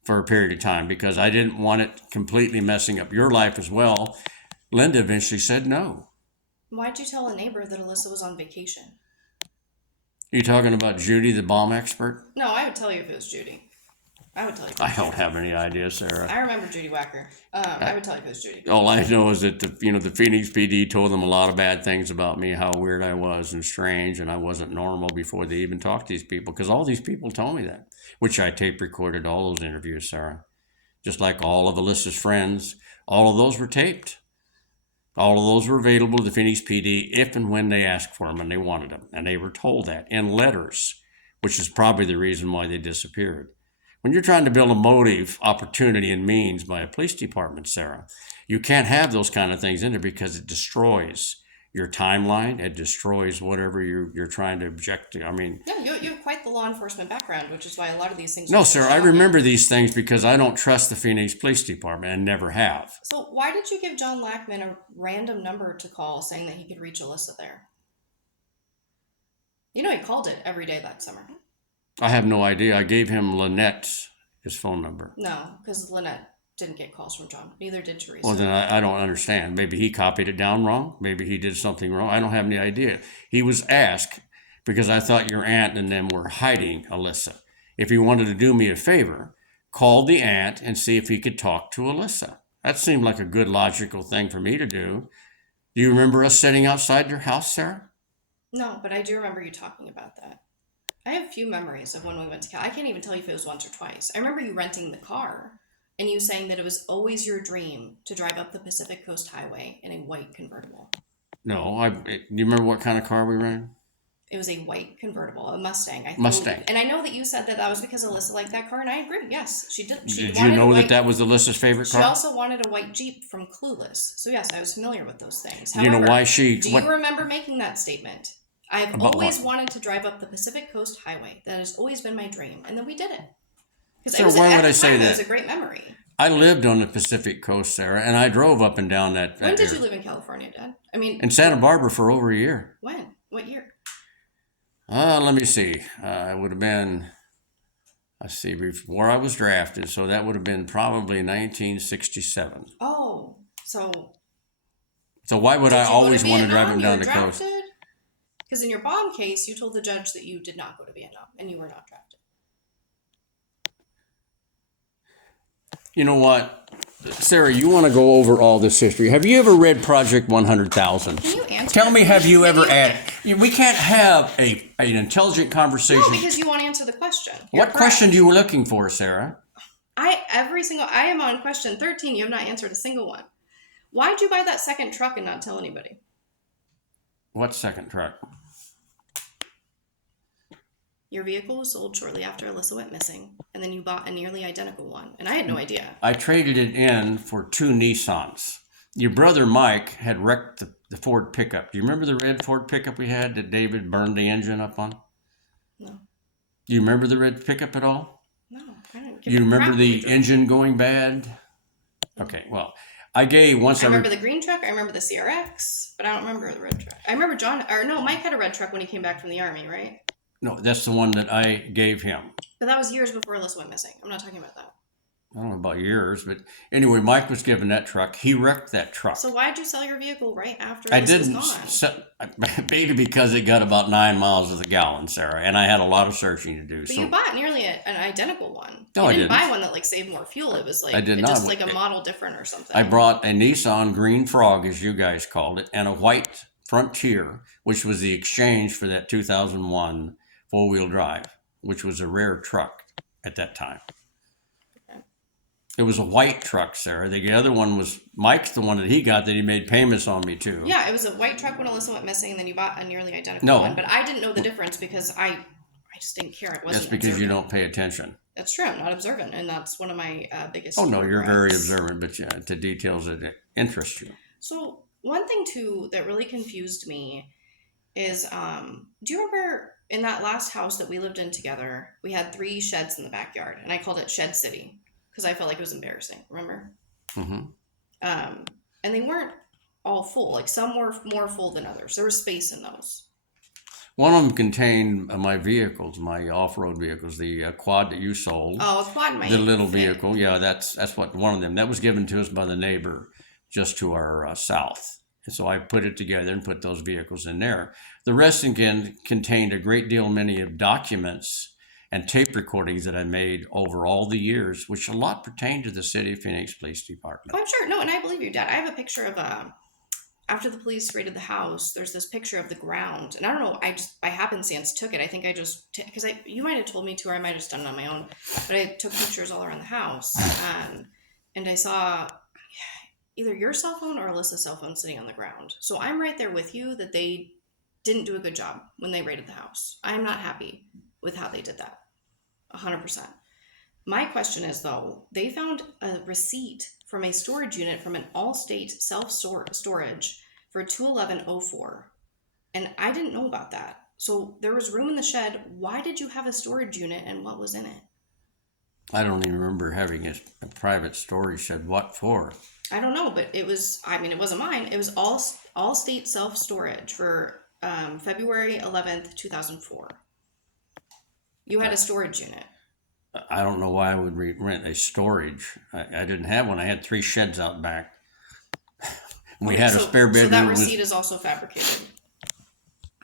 for a period of time because I didn't want it completely messing up your life as well. Linda eventually said no. Why'd you tell a neighbor that Alyssa was on vacation? You talking about Judy, the bomb expert? No, I would tell you if it was Judy. I would tell you. I don't have any idea, Sarah. I remember Judy Wacker. I would tell you if it was Judy. All I know is that the Phoenix PD told them a lot of bad things about me, how weird I was and strange, and I wasn't normal before they even talked to these people. Because all these people told me that, which I tape recorded all those interviews, Sarah. Just like all of Alyssa's friends, all of those were taped. All of those were available to the Phoenix PD if and when they asked for them and they wanted them, and they were told that in letters, which is probably the reason why they disappeared. When you're trying to build a motive, opportunity, and means by a police department, Sarah, you can't have those kind of things in there because it destroys your timeline. It destroys whatever you're trying to object to. I mean, yeah, you have quite the law enforcement background, which is why a lot of these things. No, sir, I remember these things because I don't trust the Phoenix Police Department and never have. So why did you give John Lackman a random number to call saying that he could reach Alyssa there? You know he called it every day that summer. I have no idea. I gave him Lynette's his phone number. No, because Lynette didn't get calls from John. Neither did Teresa. Well, then I don't understand. Maybe he copied it down wrong. Maybe he did something wrong. I don't have any idea. He was asked because I thought your aunt and them were hiding Alyssa. If he wanted to do me a favor, call the aunt and see if he could talk to Alyssa. That seemed like a good logical thing for me to do. Do you remember us sitting outside your house, Sarah? No, but I do remember you talking about that. I have few memories of when we went to Cal. I can't even tell you if it was once or twice. I remember you renting the car and you saying that it was always your dream to drive up the Pacific Coast Highway in a white convertible. No, do you remember what kind of car we rented? It was a white convertible, a Mustang. Mustang. And I know that you said that was because Alyssa liked that car, and I agree. Yes, she did. Did you know that was Alyssa's favorite car? She also wanted a white Jeep from Clueless. So yes, I was familiar with those things. However, you know why she? Do you remember making that statement? I've always wanted to drive up the Pacific Coast Highway. That has always been my dream, and then we did it. So why would I say that? It was a great memory. I lived on the Pacific Coast, Sarah, and I drove up and down that. When did you live in California, Dad? I mean, in Santa Barbara for over a year. When? What year? Let me see. It would have been. Let's see, before I was drafted, so that would have been probably 1967. Oh, so. So why would I always want to drive him down the coast? Because in your bond case, you told the judge that you did not go to Vietnam and you were not drafted. You know what? Sarah, you want to go over all this history. Have you ever read Project 100,000? Can you answer? Tell me, have you ever we can't have an intelligent conversation. No, because you want to answer the question. What question are you looking for, Sarah? I am on question 13. You have not answered a single one. Why'd you buy that second truck and not tell anybody? What second truck? Your vehicle was sold shortly after Alyssa went missing, and then you bought a nearly identical one, and I had no idea. I traded it in for 2 Nissans. Your brother Mike had wrecked the Ford pickup. Do you remember the red Ford pickup we had that David burned the engine up on? No. Do you remember the red pickup at all? No, I didn't. You remember the engine going bad? Okay, well, I remember the green truck. I remember the CRX, but I don't remember the red truck. I remember Mike had a red truck when he came back from the Army, right? No, that's the one that I gave him. But that was years before Alyssa went missing. I'm not talking about that. I don't know about years, but anyway, Mike was given that truck. He wrecked that truck. So why'd you sell your vehicle right after Alyssa was gone? Maybe because it got about 9 miles to the gallon, Sarah, and I had a lot of searching to do. But you bought nearly an identical one. No, I didn't buy one that saved more fuel. It was I did not. Just like a model different or something. I brought a Nissan Green Frog, as you guys called it, and a white Frontier, which was the exchange for that 2001 four-wheel drive, which was a rare truck at that time. Okay. It was a white truck, Sarah. The other one was Mike's, the one that he got that he made payments on me too. Yeah, it was a white truck when Alyssa went missing, and then you bought a nearly identical one. But I didn't know the difference because I just didn't care. It wasn't. That's because you don't pay attention. That's true. I'm not observant, and that's one of my biggest. Oh no, you're very observant, but to details that interest you. So one thing too that really confused me is, do you remember in that last house that we lived in together, we had 3 sheds in the backyard, and I called it Shed City because I felt like it was embarrassing. Remember? Mm-hmm. And they weren't all full. Like some were more full than others. There was space in those. One of them contained my vehicles, my off-road vehicles, the quad that you sold. Oh, a quad might The little fit. vehicle, yeah, that's what one of them. That was given to us by the neighbor just to our south. And so I put it together and put those vehicles in there. The rest again contained a great deal, many of documents and tape recordings that I made over all the years, which a lot pertain to the City of Phoenix Police Department. Oh, I'm sure. No, and I believe you, Dad. I have a picture of after the police raided the house. There's this picture of the ground, and I don't know. I just by happenstance took it. I think I just because you might have told me to, or I might have just done it on my own. But I took pictures all around the house, and I saw either your cell phone or Alyssa's cell phone sitting on the ground. So I'm right there with you that they didn't do a good job when they raided the house. I'm not happy with how they did that. 100%. My question is, though, they found a receipt from a storage unit from an Allstate self-storage for $211.04, and I didn't know about that. So there was room in the shed. Why did you have a storage unit, and what was in it? I don't even remember having a private storage shed. What for? I don't know, but it was, I mean, it wasn't mine. It was Allstate self-storage for February 11th, 2004. You had a storage unit. I don't know why I would rent a storage. I didn't have one. I had 3 sheds out back. We had a spare bedroom. So that receipt is also fabricated.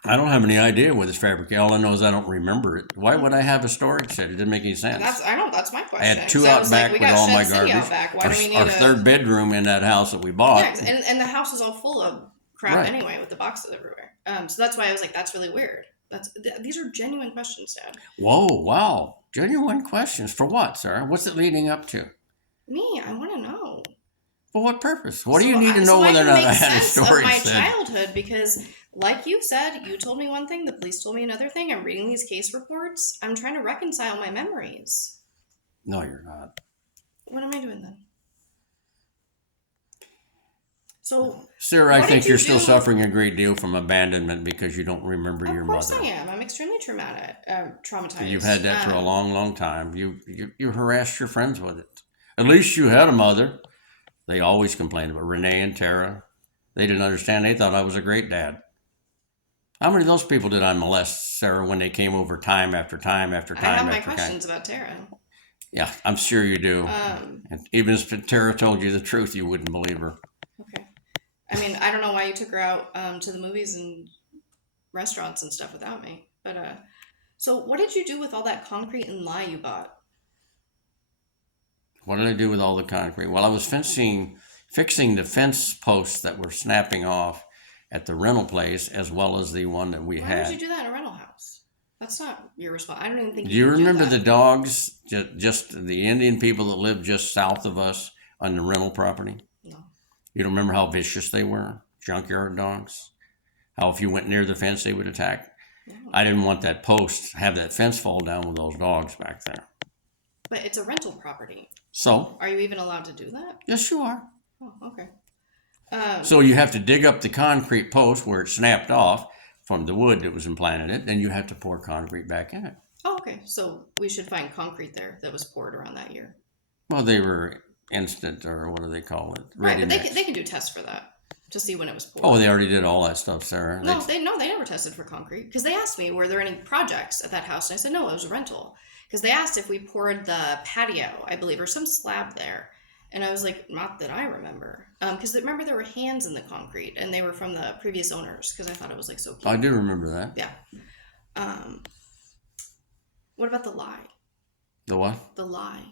I don't have any idea what it's fabricated. All I know is I don't remember it. Why would I have a storage shed? It didn't make any sense. That's my question. I had 2 'Cause out was back like, with all my Shed City garbage. out back. Why do we need Our third bedroom in that house that we bought. Yeah, and the house is all full of crap Right. anyway with the boxes everywhere. So that's why I was like, that's really weird. These are genuine questions, Dad. Whoa, wow. Genuine questions. For what, sir? What's it leading up to? Me, I want to know. For what purpose? What do you need to know whether or not I had a storage of my shed? childhood, because like you said, you told me one thing, the police told me another thing. I'm reading these case reports. I'm trying to reconcile my memories. No, you're not. What am I doing then? So, Sir, I what think did you you're still do? suffering a great deal from abandonment because you don't remember your Of course mother. I am. I'm extremely traumatized. You've had that for a long, long time. You harassed your friends with it. At least you had a mother. They always complained about Renee and Tara. They didn't understand. They thought I was a great dad. How many of those people did I molest, Sarah, when they came over time after time after I time have my after time? questions about Tara. Yeah, I'm sure you do. And even if Tara told you the truth, you wouldn't believe her. Okay. I mean, I don't know why you took her out to the movies and restaurants and stuff without me. But so what did you do with all that concrete and lye you bought? What did I do with all the concrete? Well, I was fixing the fence posts that were snapping off at the rental place, as well as the one that we Why had. would you do that in a rental house? That's not your response. I don't even think Do you can remember do the that. dogs, just the Indian people that lived just south of us on the rental property? No. You don't remember how vicious they were? Junkyard dogs? How if you went near the fence, they would attack? No. I didn't want that post, have that fence fall down with those dogs back there. But it's a rental property. So, Are you even allowed to do that? yes, you are. Oh, okay. So you have to dig up the concrete post where it snapped off from the wood that was implanted in it, and you have to pour concrete back in it. Oh, okay. So we should find concrete there that was poured around that year. Well, they were instant, or what do they call it? Right, but Ready-mix. they can do tests for that to see when it was poured. Oh, they already did all that stuff, Sarah. No, they never tested for concrete because they asked me, were there any projects at that house? And I said, no, it was a rental. Because they asked if we poured the patio, I believe, or some slab there. And I was like, not that I remember. Because remember there were hands in the concrete and they were from the previous owners because I thought it was like so cute. I do remember that. Yeah. What about the lye? The what? The lye.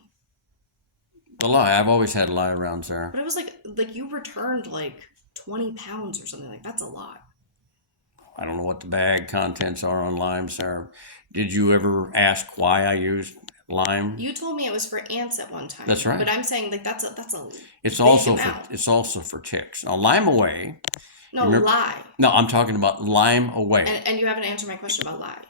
The lye. I've always had lye around, Sarah. But it was like you returned like 20 pounds or something. Like, that's a lot. I don't know what the bag contents are on lime, Sarah. Did you ever ask why I used lime? You told me it was for ants at one time. That's right. But I'm saying like that's a It's big also amount. for ticks. Now, lime away. No, Remember- lye. No, I'm talking about lime away. And you haven't answered my question about lye.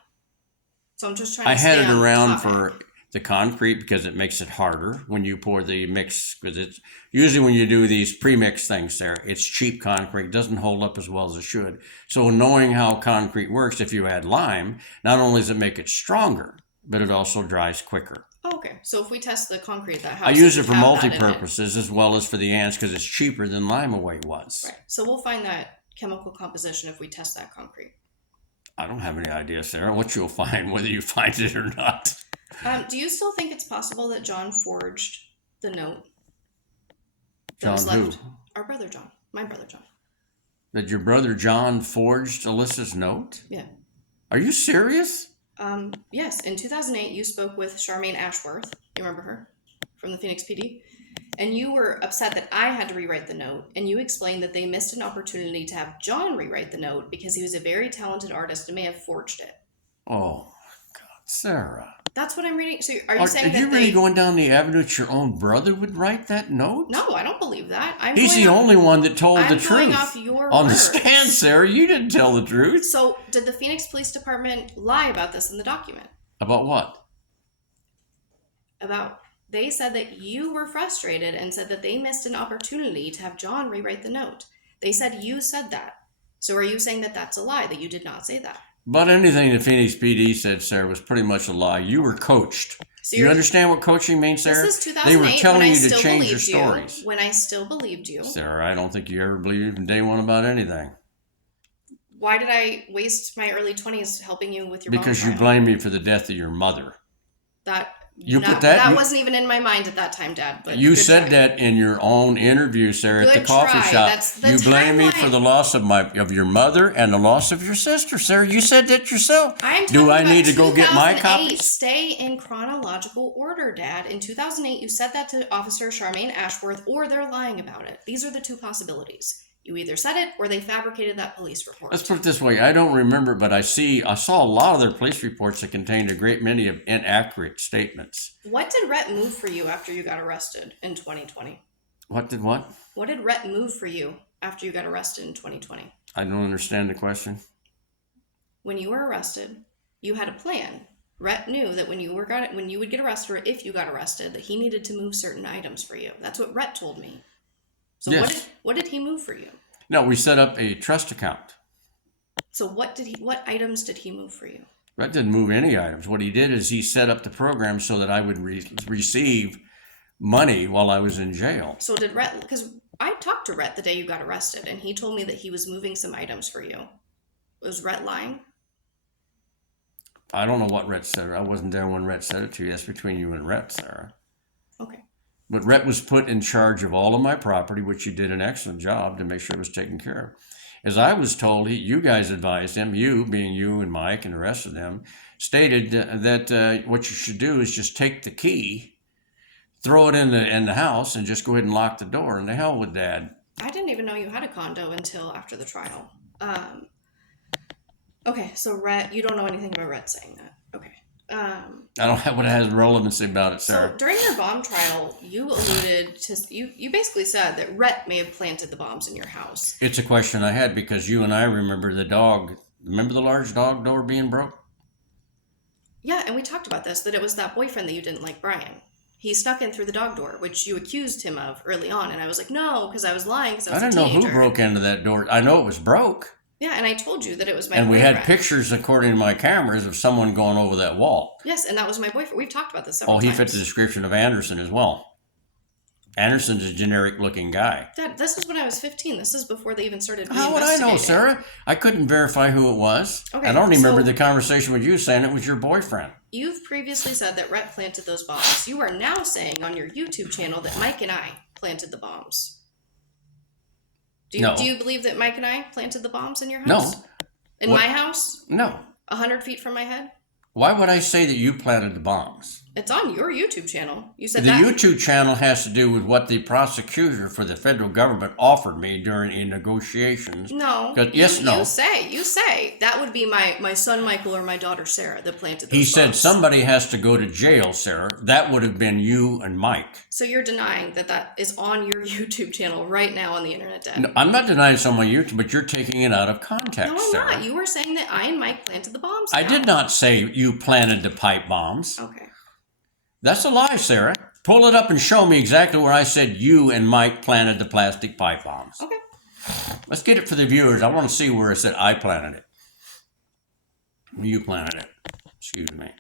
So I'm just trying to I had stay it on around topic. for the concrete because it makes it harder when you pour the mix, because it's usually when you do these pre-mix things there, it's cheap concrete, doesn't hold up as well as it should. So knowing how concrete works, if you add lime, not only does it make it stronger, but it also dries quicker. Oh, okay. So if we test the concrete at that house, I use it does for have that in it? multi-purposes as well as for the ants because it's cheaper than lime away was. Right. So we'll find that chemical composition if we test that concrete. I don't have any idea, Sarah, what you'll find, whether you find it or not. Do you still think it's possible that John forged the note that John was who? left? Our brother John. My brother John. That your brother John forged Alyssa's note? Yeah. Are you serious? Yes. In 2008, you spoke with Charmaine Ashworth. You remember her? From the Phoenix PD. And you were upset that I had to rewrite the note. And you explained that they missed an opportunity to have John rewrite the note because he was a very talented artist and may have forged it. Oh, God, Sarah. That's what I'm reading. So are you saying Are that you really going down the avenue that your own brother would write that note? No, I don't believe that. He's the only one that told the I'm going truth. off your On the words. stand, Sarah, you didn't tell the truth. So did the Phoenix Police Department lie about this in the document? About what? They said that you were frustrated and said that they missed an opportunity to have John rewrite the note. They said you said that. So are you saying that that's a lie, that you did not say that? But anything the Phoenix PD said, Sarah, was pretty much a lie. You were coached. So You understand what coaching means, Sarah? This is 2008 They were telling when I you to still change your believed you. stories. When I still believed you. Sarah, I don't think you ever believed from day one about anything. Why did I waste my early 20s helping you with your Because bomb you trial? blame me for the death of your mother. That wasn't even in my mind at that time, Dad. But You good said try. that in your own interview, Sarah, at the Good coffee try. shop. That's the You blame me for timeline. the loss of your mother and the loss of your sister, Sarah. You said that yourself. I'm Do talking I about need to go get my 2008. copies? Stay in chronological order, Dad. In 2008, you said that to Officer Charmaine Ashworth, or they're lying about it. These are the two possibilities. You either said it, or they fabricated that police report. Let's put it this way. I don't remember, but I saw a lot of their police reports that contained a great many of inaccurate statements. What did Rhett move for you after you got arrested in 2020? What did what? What did Rhett move for you after you got arrested in 2020? I don't understand the question. When you were arrested, you had a plan. Rhett knew that when you would get arrested, or if you got arrested, that he needed to move certain items for you. That's what Rhett told me. So Yes. what did he move for you? No, we set up a trust account. So what items did he move for you? Rhett didn't move any items. What he did is he set up the program so that I would receive money while I was in jail. So did Rhett, because I talked to Rhett the day you got arrested, and he told me that he was moving some items for you. Was Rhett lying? I don't know what Rhett said. I wasn't there when Rhett said it to you. That's between you and Rhett, Sarah. Okay. But Rhett was put in charge of all of my property, which you did an excellent job to make sure it was taken care of. As I was told, you guys advised him, you being you and Mike and the rest of them, stated that what you should do is just take the key, throw it in the house, and just go ahead and lock the door. And the hell with Dad. I didn't even know you had a condo until after the trial. Okay, so Rhett, you don't know anything about Rhett saying that. Okay. I don't have what has relevancy about it, Sarah. So during your bomb trial, you alluded to you basically said that Rhett may have planted the bombs in your house. It's a question I had because you and I remember the dog. Remember the large dog door being broke? Yeah, and we talked about this, that it was that boyfriend that you didn't like, Brian. He snuck in through the dog door, which you accused him of early on, and I was like, no, because I was lying, because I was I a didn't know teenager. who broke into that door. I know it was broke. Yeah, and I told you that it was my And we boyfriend. had pictures, according to my cameras, of someone going over that wall. Yes, and that was my boyfriend. We've talked about this several Oh, times. he fit the description of Anderson as well. Anderson's a generic-looking guy. Dad, this is when I was 15. This is before they even started How would I know, reinvestigating. Sarah? I couldn't verify who it was. Okay, I don't remember so- the conversation with you saying it was your boyfriend. You've previously said that Rhett planted those bombs. You are now saying on your YouTube channel that Mike and I planted the bombs. No. Do you believe that Mike and I planted the bombs in your No. house? In What- my house? No. 100 feet from my head? Why would I say that you planted the bombs? It's on your YouTube channel. You said The that. YouTube channel has to do with what the prosecutor for the federal government offered me during negotiations. No. Yes, no. You say that would be my son Michael or my daughter Sarah that planted those He said bombs. somebody has to go to jail, Sarah. That would have been you and Mike. So you're denying that is on your YouTube channel right now on the internet, Dad? No, I'm not denying someone YouTube, but you're taking it out of context, No, I'm Sarah. not. You were saying that I and Mike planted the bombs. I now. did not say you planted the pipe bombs. Okay. That's a lie, Sarah. Pull it up and show me exactly where I said you and Mike planted the plastic pipe bombs. Okay. Let's get it for the viewers. I want to see where it said I planted it. You planted it. Excuse me.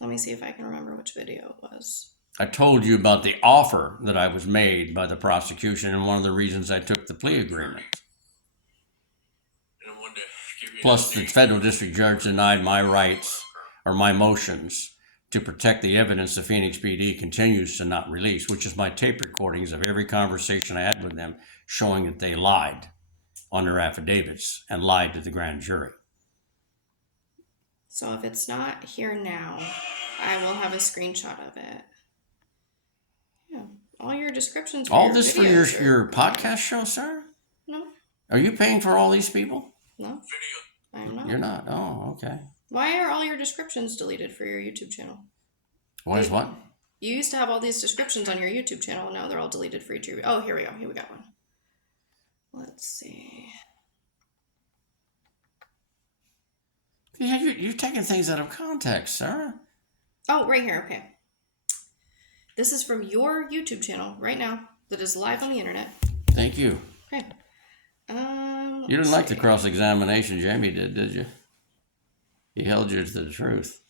Let me see if I can remember which video it was. I told you about the offer that I was made by the prosecution and one of the reasons I took the plea agreement. And I wanted to give you Plus, the federal district judge denied my rights or my motions to protect the evidence the Phoenix PD continues to not release, which is my tape recordings of every conversation I had with them showing that they lied on their affidavits and lied to the grand jury. So if it's not here now, I will have a screenshot of it. Yeah, all your descriptions. All this for videos your are- podcast show, sir? No, Are you paying for all these people? no, I'm not. You're not. Oh, okay. Why are all your descriptions deleted for your YouTube channel? What is what? You used to have all these descriptions on your YouTube channel, and now they're all deleted for YouTube. Oh, here we go. Here we got one. Let's see. Yeah, you're taking things out of context, sir. Oh, right here. Okay. This is from your YouTube channel right now that is live on the internet. Thank you. Okay. You didn't like the see. cross-examination Jamie did you? He held you to the truth.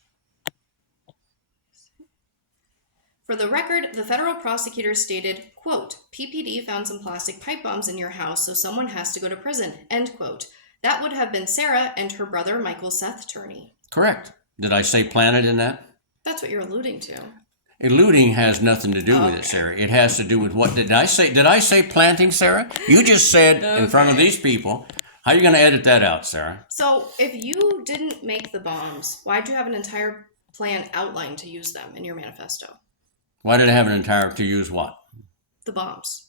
For the record, the federal prosecutor stated, quote, PPD found some plastic pipe bombs in your house, so someone has to go to prison, end quote. That would have been Sarah and her brother Michael Seth Turney. Correct. Did I say planted in that? That's what you're alluding to. Eluding has nothing to do with Okay. it, Sarah. It has to do with what did I say? Did I say planting, Sarah? You just said in front of Okay. these people. How are you going to edit that out, Sarah? So if you didn't make the bombs, why'd you have an entire plan outlined to use them in your manifesto? Why did I have an entire to use what? The bombs.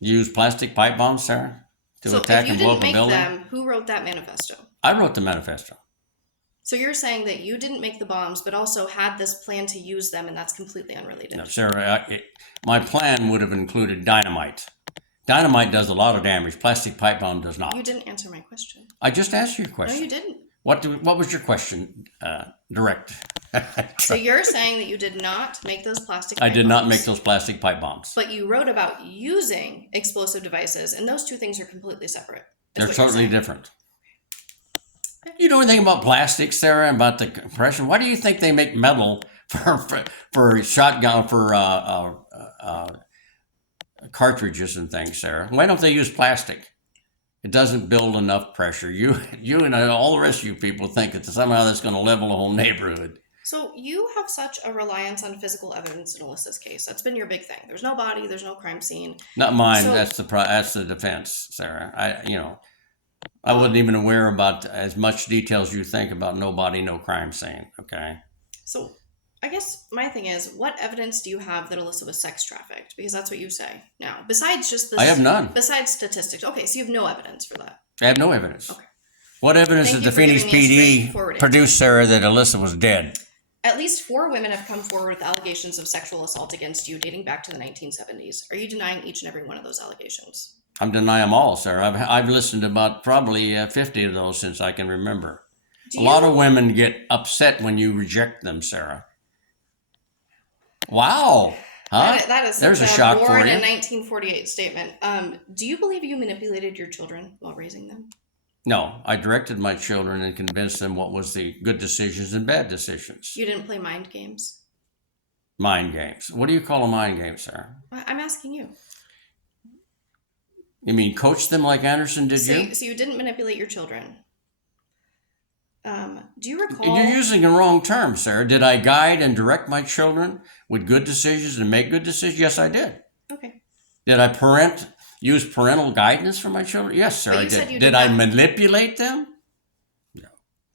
Use plastic pipe bombs, Sarah, to So attack if you and blow didn't up a make building? them, who wrote that manifesto? I wrote the manifesto. So you're saying that you didn't make the bombs, but also had this plan to use them, and that's completely unrelated. No, Sarah, my plan would have included dynamite. Dynamite does a lot of damage. Plastic pipe bomb does not. You didn't answer my question. I just asked you a No, question. you didn't. What was your question? Direct. So you're saying that you did not make those plastic I pipe did not bombs, make those plastic pipe bombs. But you wrote about using explosive devices, and those two things are completely separate. is They're what you're totally saying. different. You know anything about plastics, Sarah? About the compression? Why do you think they make metal for shotgun cartridges and things, Sarah? Why don't they use plastic? It doesn't build enough pressure. You and all the rest of you people think that somehow that's going to level a whole neighborhood. So you have such a reliance on physical evidence in Alyssa's case. That's been your big thing. There's no body. There's no crime scene. Not mine. So- That's the defense, Sarah. I wasn't even aware about as much detail as you think about no body, no crime scene. Okay. So I guess my thing is, what evidence do you have that Alyssa was sex trafficked? Because that's what you say now. Besides just this, I have none. Besides statistics. Okay, so you have no evidence for that. I have no evidence. Okay. What evidence Thank did you the for Phoenix giving me a PD straightforward produce, Sarah, that Alyssa was dead? At least 4 women have come forward with allegations of sexual assault against you dating back to the 1970s. Are you denying each and every one of those allegations? I'm denying them all, Sarah. I've listened to about probably 50 of those since I can remember. Do A lot you- of women get upset when you reject them, Sarah. Wow. Huh? That is There's such a shock for born you. in 1948 statement. Do you believe you manipulated your children while raising them? No, I directed my children and convinced them what was the good decisions and bad decisions. You didn't play mind games? Mind games. What do you call a mind game, Sarah? I'm asking you. You mean coach them like Anderson did you? So you didn't manipulate your children. Do you recall? You're using the wrong term, Sarah. Did I guide and direct my children with good decisions and make good decisions? Yes, I did. Okay. Did I use parental guidance for my children? Yes, sir, But I you said did. you Did did I not. manipulate them?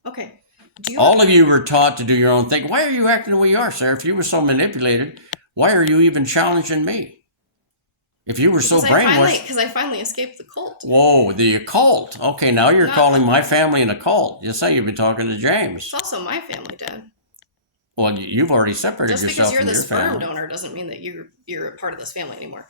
Okay. Do you? All of you were taught to do your own thing. Why are you acting the way you are, Sarah? If you were so manipulated, why are you even challenging me? If you were so brainwashed. Because I finally escaped the cult. Whoa, the occult. Okay, now you're Not- calling my family an occult. You say you've been talking to James. It's also my family, Dad. Well, you've already separated Just yourself because you're from the your sperm family. donor doesn't mean that you're a part of this family anymore.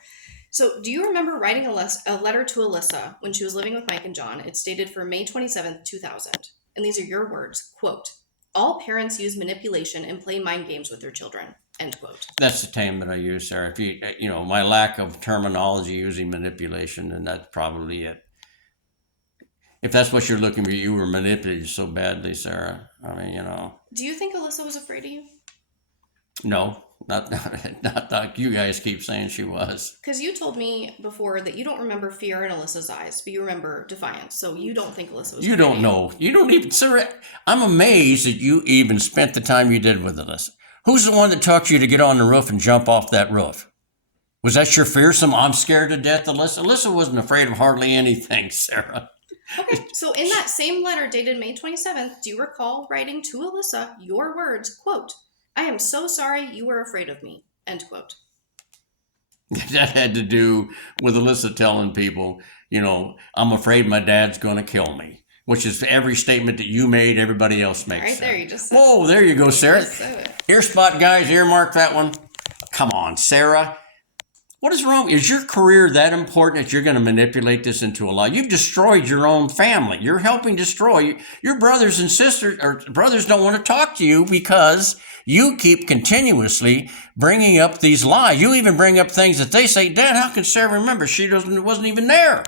So, do you remember writing a letter to Alyssa when she was living with Mike and John? It's dated for May 27th, 2000. And these are your words, quote, "All parents use manipulation and play mind games with their children," end quote. That's the term that I use, Sarah. If my lack of terminology using manipulation, and that's probably it. If that's what you're looking for, you were manipulated so badly, Sarah. I mean, Do you think Alyssa was afraid of you? no. Not like you guys keep saying she was. Because you told me before that you don't remember fear in Alyssa's eyes, but you remember defiance. So you don't think Alyssa was You afraid of don't know. You don't even, sir. I'm amazed that you even spent the time you did with Alyssa. Who's the one that taught you to get on the roof and jump off that roof? Was that your fearsome, I'm scared to death, Alyssa? Alyssa wasn't afraid of hardly anything, Sarah. Okay, so in that same letter dated May 27th, do you recall writing to Alyssa your words, quote, "I am so sorry you were afraid of me," end quote. That had to do with Alyssa telling people, I'm afraid my dad's going to kill me, which is every statement that you made, everybody else makes. Right there, you just said Whoa, there you go, Sarah. Earspot guys, earmark that one. Come on, Sarah. What is wrong? Is your career that important that you're going to manipulate this into a lie? You've destroyed your own family. You're helping destroy your brothers and sisters, or brothers don't want to talk to you because you keep continuously bringing up these lies. You even bring up things that they say, Dad, how can Sarah remember? She wasn't even there.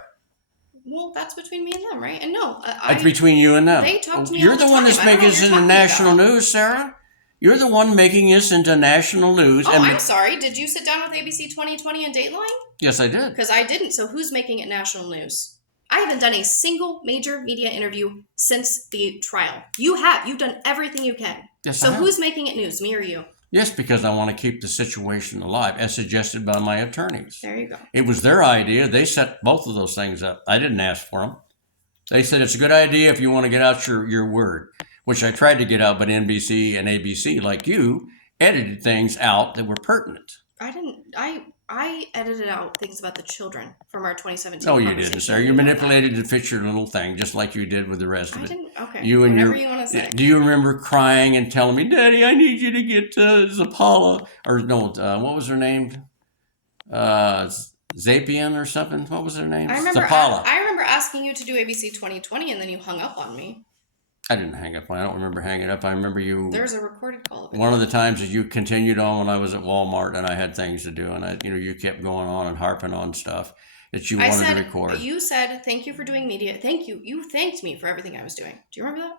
Well, that's between me and them, right? And no, It's between you and them. They talk to me. You're all the time. one that's I don't making know this what into you're national talking about. news, Sarah. You're the one making this into national news. Oh, I'm sorry. Did you sit down with ABC 2020 and Dateline? Yes, I did. Because I didn't. So who's making it national news? I haven't done a single major media interview since the trial. You have. You've done everything you can. Yes, so I have. who's making it news, me or you? Yes, because I want to keep the situation alive, as suggested by my attorneys. There you go. It was their idea. They set both of those things up. I didn't ask for them. They said it's a good idea if you want to get out your word, which I tried to get out, but NBC and ABC, like you, edited things out that were pertinent. I didn't. I edited out things about the children from our 2017 No, you conversation. didn't, sir. You manipulated to fit your little thing, just like you did with the rest of I it. didn't. Okay. You and whatever you want to say. Do you remember crying and telling me, Daddy, I need you to get Zapala, or no, what was her name? Zapian or something? What was her name? Zapala. I remember asking you to do ABC 2020, and then you hung up on me. I didn't hang up. I don't remember hanging up. I remember you. There's a recorded call of it. One of the times that you continued on when I was at Walmart and I had things to do, and you kept going on and harping on stuff that you wanted to record. You said, "Thank you for doing media." Thank you. You thanked me for everything I was doing. Do you remember that?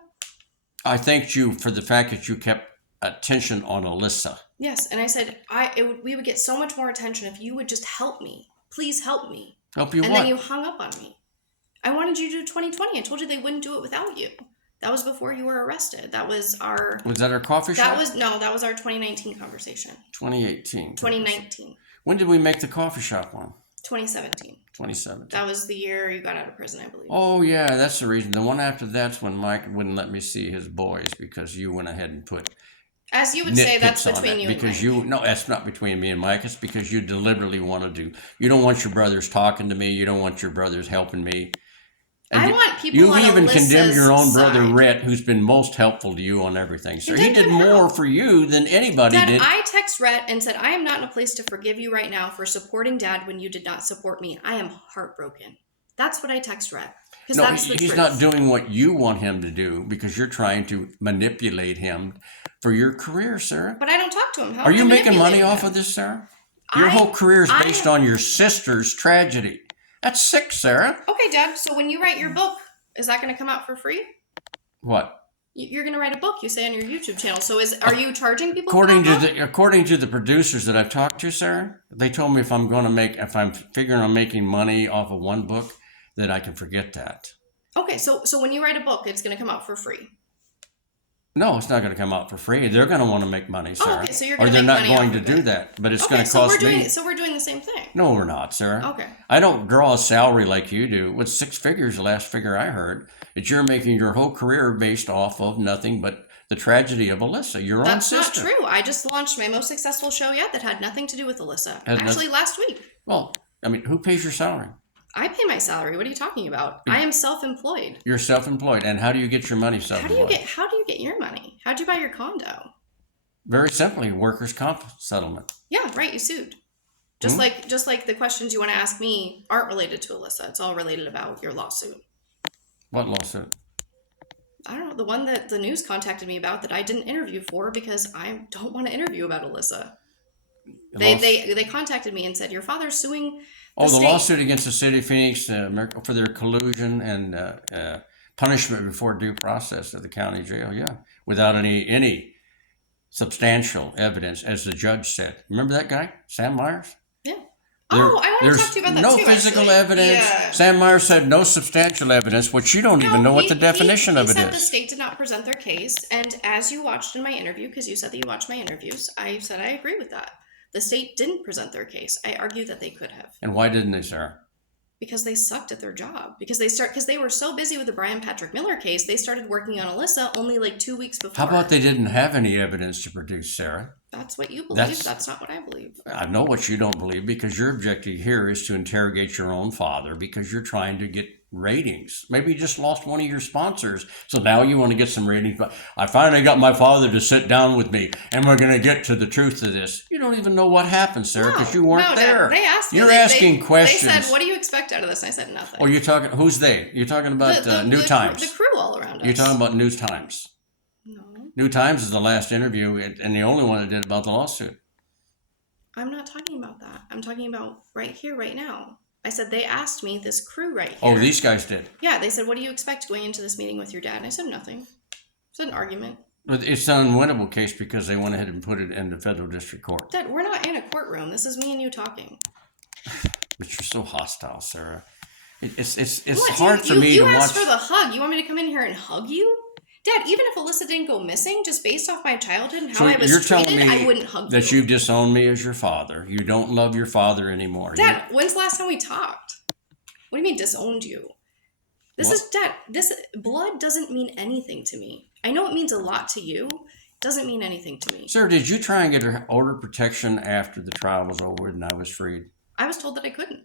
I thanked you for the fact that you kept attention on Alyssa. Yes, and I said we would get so much more attention if you would just help me. Please help me. Help you and what? then you hung up on me. I wanted you to do 2020. I told you they wouldn't do it without you. That was before you were arrested. That was our... Was that our coffee shop? That was our 2019 conversation. 2018. 2019. When did we make the coffee shop one? 2017. 2017. That was the year you got out of prison, I believe. Oh, yeah, that's the reason. The one after that's when Mike wouldn't let me see his boys because you went ahead and put... As you would say, that's between you and because Mike. No, that's not between me and Mike. It's because you deliberately want to do... You don't want your brothers talking to me. You don't want your brothers helping me. I want people on You've even Alyssa's condemned your own brother, side. Rhett, who's been most helpful to you on everything. So he did good more help. for you than anybody Dad, did. I text Rhett and said, "I am not in a place to forgive you right now for supporting Dad when you did not support me. I am heartbroken." That's what I text Rhett. Because No, that's the he's truth. not doing what you want him to do because you're trying to manipulate him for your career, Sarah. But I don't talk to him. How Are am I you making money manipulating off him? of this, Sarah? Your whole career is based on your sister's tragedy. That's sick, Sarah. Okay, Dad. So when you write your book, is that going to come out for free? What? You're going to write a book, you say, on your YouTube channel. So are you charging people According for that book? according to the producers that I've talked to, Sarah, they told me if I'm figuring on making money off of one book, that I can forget that. Okay, so when you write a book, it's going to come out for free. No, it's not going to come out for free. They're going to want to make money, Sarah. Oh, okay, so you're or going to they're make not money going off to of do it. that, but it's Okay, going to cost me. So we're doing the same thing. No, we're not, Sarah. Okay. I don't draw a salary like you do. With 6 figures, the last figure I heard, that you're making your whole career based off of nothing but the tragedy of Alyssa, your own sister. That's not true. I just launched my most successful show yet that had nothing to do with Alyssa. Actually, last week. Well, I mean, who pays your salary? I pay my salary. What are you talking about? I am self-employed. You're self-employed. And how do you get your money self-employed? How do you get your money? How'd you buy your condo? Very simply, workers' comp settlement. Yeah, right. You sued. Just like the questions you want to ask me aren't related to Alyssa. It's all related about your lawsuit. What lawsuit? I don't know, the one that the news contacted me about that I didn't interview for because I don't want to interview about Alyssa. They contacted me and said, your father's suing the state. Lawsuit against the city of Phoenix for their collusion and punishment before due process of the county jail. Yeah, without any substantial evidence, as the judge said. Remember that guy, Sam Myers? Yeah. There- Oh, I want to there's talk to you about that no too. physical actually. evidence. Yeah. Sam Myers said no substantial evidence, which you don't even know what the definition of he it said the is. state did not present their case, and as you watched in my interview, because you said that you watched my interviews, I said I agree with that. The state didn't present their case. I argue that they could have. And why didn't they, Sarah? Because they sucked at their job. Because they were so busy with the Brian Patrick Miller case, they started working on Alyssa only like 2 weeks before. How about they didn't have any evidence to produce, Sarah? That's what you believe. That's- That's not what I believe. I know what you don't believe, because your objective here is to interrogate your own father because you're trying to get ratings. Maybe you just lost one of your sponsors, so now you want to get some ratings. But I finally got my father to sit down with me, and we're going to get to the truth of this. You don't even know what happened, Sarah, because you weren't there. They asked me. You're They- asking questions. They said, "What do you expect out of this?" And I said, "Nothing." Oh, you're talking. Who's they? You're talking about New Times. The crew all around us. You're talking about News Times. No, New Times is the last interview, and the only one that did about the lawsuit. I'm not talking about that. I'm talking about right here, right now. I said they asked me, this crew right here. Oh, these guys did. Yeah, they said, "What do you expect going into this meeting with your dad?" And I said, "Nothing." It's an argument. But it's an unwinnable case because they went ahead and put it in the federal district court. Dad, we're not in a courtroom. This is me and you talking. But you're so hostile, Sarah. It's What, hard for me you to watch. asked for the hug. You want me to come in here and hug you? Dad, even if Alyssa didn't go missing, just based off my childhood and how So I was you're treated, telling me I wouldn't hug that you. you've disowned me as your father. You don't love your father anymore. Dad, when's the last time we talked? What do you mean disowned you? This blood doesn't mean anything to me. I know it means a lot to you. Doesn't mean anything to me. Sir, did you try and get her order protection after the trial was over and I was freed? I was told that I couldn't.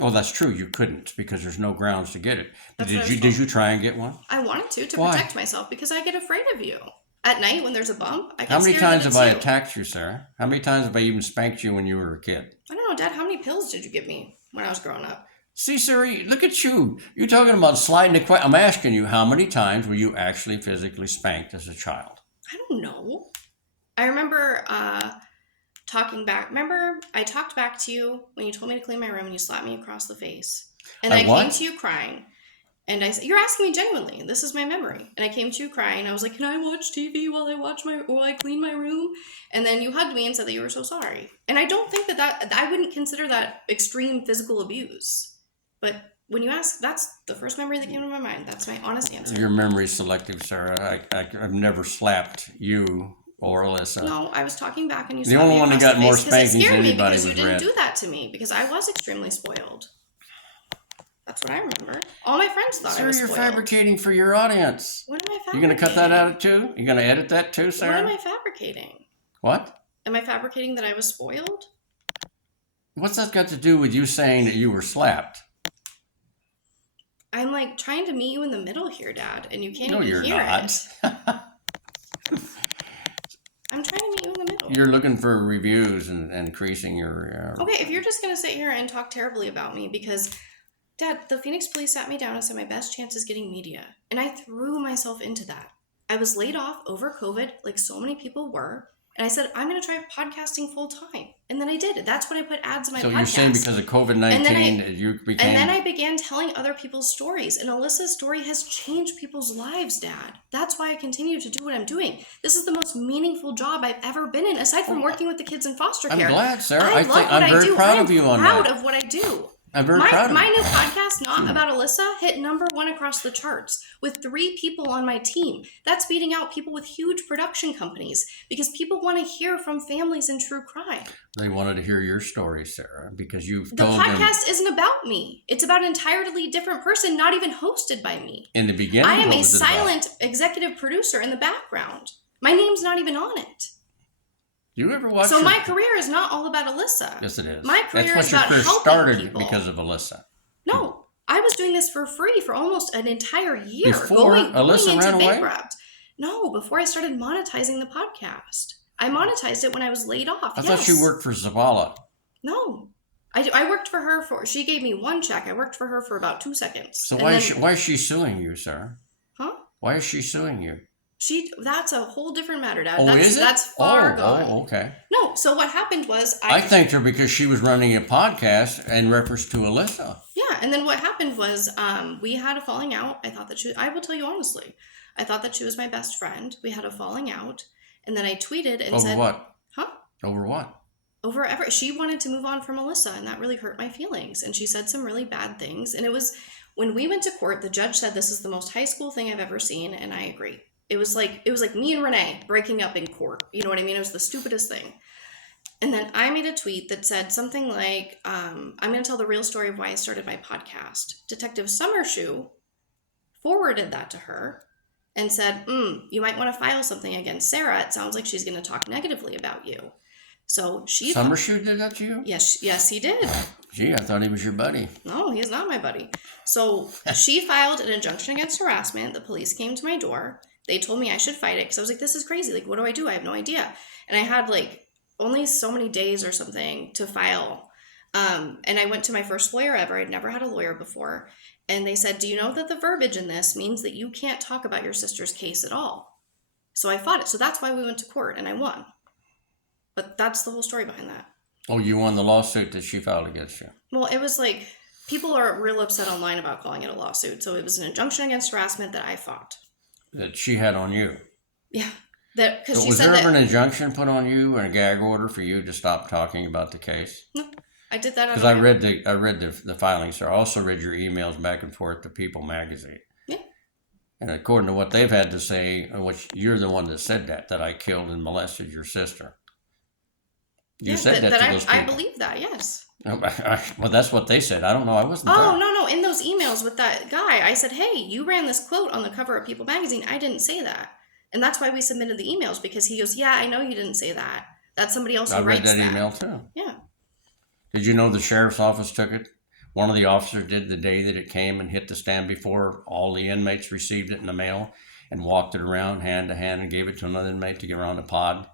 Oh, that's true. You couldn't because there's no grounds to get it. But That's what I was did told. you try and get one? I wanted to Why? protect myself because I get afraid of you. At night when there's a bump, I get How many scared that times have it's I you. attacked you, Sarah? How many times have I even spanked you when you were a kid? I don't know, Dad, how many pills did you give me when I was growing up? See, Sarah, look at you. You're talking about sliding the question. I'm asking you, how many times were you actually physically spanked as a child? I don't know. I remember talking back. Remember, I talked back to you when you told me to clean my room and you slapped me across the face. And I what? came to you crying. And I said, "You're asking me genuinely. This is my memory." And I came to you crying. I was like, "Can I watch TV while I clean my room?" And then you hugged me and said that you were so sorry. And I don't think that I wouldn't consider that extreme physical abuse. But when you ask, that's the first memory that came to my mind. That's my honest answer. Your memory's selective, Sarah. I've never slapped you or Alyssa. No, I was talking back and you The slapped only me one that across got the more face 'cause it spankings than scared me anybody because you was didn't Red. do that to me because I was extremely spoiled. That's what I remember. All my friends thought I Sarah, was you're spoiled. fabricating for your audience. What am I You're fabricating? going to cut that out too? You're going to edit that too, What Sarah? am I fabricating? What? Am I fabricating that I was spoiled? What's that got to do with you saying that you were slapped? I'm like trying to meet you in the middle here, Dad, and you can't No, even you're hear not. it. I'm trying to meet you in the middle. You're looking for reviews and increasing your... Okay, if you're just going to sit here and talk terribly about me because, Dad, the Phoenix police sat me down and said my best chance is getting media. And I threw myself into that. I was laid off over COVID, like so many people were. And I said, I'm going to try podcasting full time. And then I did. That's what I put ads in my So podcast. you're saying because of COVID-19 you became... And then I began telling other people's stories. And Alyssa's story has changed people's lives, Dad. That's why I continue to do what I'm doing. This is the most meaningful job I've ever been in, aside from working with the kids in foster I'm care. glad, Sarah. I love what I'm very do. proud I'm of you on proud that. of what I do. I'm very proud of My you. new podcast, Not About Alyssa, hit #1 across the charts with 3 people on my team. That's beating out people with huge production companies because people want to hear from families in true crime. They wanted to hear your story, Sarah, because you've The told them podcast isn't about me. It's about an entirely different person, not even hosted by me. in the beginning. I am what a was it about? silent executive producer in the background. My name's not even on it. You ever watch? So my career is not all about Alyssa. Yes, it is. My career That's is what about your career helping started people. because of Alyssa. No, I was doing this for free for almost an entire year. Before Alyssa going into ran away? bankrupt. No, before I started monetizing the podcast. I monetized it when I was laid off. I thought you worked for Zavala. No. I worked for her she gave me 1 check. I worked for her for about 2 seconds. So And why then- is she suing you, Sarah? Huh? Why is she suing you? That's a whole different matter, Dad. Oh, is it? That's far gone. Oh, okay. No, so what happened was I thanked her because she was running a podcast in reference to Alyssa. Yeah, and then what happened was we had a falling out. I thought that I will tell you honestly, I thought that she was my best friend. We had a falling out, And then I tweeted and Over said, what? huh? Over what? Over ever. She wanted to move on from Melissa, and that really hurt my feelings. And she said some really bad things. And it was when we went to court, the judge said this is the most high school thing I've ever seen, and I agree. It was like me and Renee breaking up in court. You know what I mean? It was the stupidest thing. And then I made a tweet that said something like, I'm going to tell the real story of why I started my podcast. Detective Summershoe forwarded that to her and said, you might want to file something against Sarah. It sounds like she's going to talk negatively about you. So she... Summershoe did that to you? Yes, he did. Gee, I thought he was your buddy. No, he is not my buddy. So she filed an injunction against harassment. The police came to my door. They told me I should fight it because I was like, this is crazy. Like, what do? I have no idea. And I had like only so many days or something to file. And I went to my first lawyer ever. I'd never had a lawyer before. And they said, do you know that the verbiage in this means that you can't talk about your sister's case at all? So I fought it. So that's why we went to court and I won. But that's the whole story behind that. Oh, you won the lawsuit that she filed against you. Well, it was like, people are real upset online about calling it a lawsuit. So it was an injunction against harassment that I fought. That she had on you. Yeah. That, because So she was said there ever that... an injunction put on you and a gag order for you to stop talking about the case? No, I did that. Because I read the filings. So I also read your emails back and forth to People magazine. Yeah. And according to what they've had to say, which you're the one that said that I killed and molested your sister. You said that to those people. I believe that, yes. Well, that's what they said. I don't know. I wasn't there. Oh, no. In those emails with that guy, I said, hey, you ran this quote on the cover of People magazine. I didn't say that. And that's why we submitted the emails, because he goes, yeah, I know you didn't say that. That's somebody else who writes that. I read that email too. Yeah. Did you know the sheriff's office took it? One of the officers did the day that it came and hit the stand before all the inmates received it in the mail and walked it around hand to hand and gave it to another inmate to get around the pod.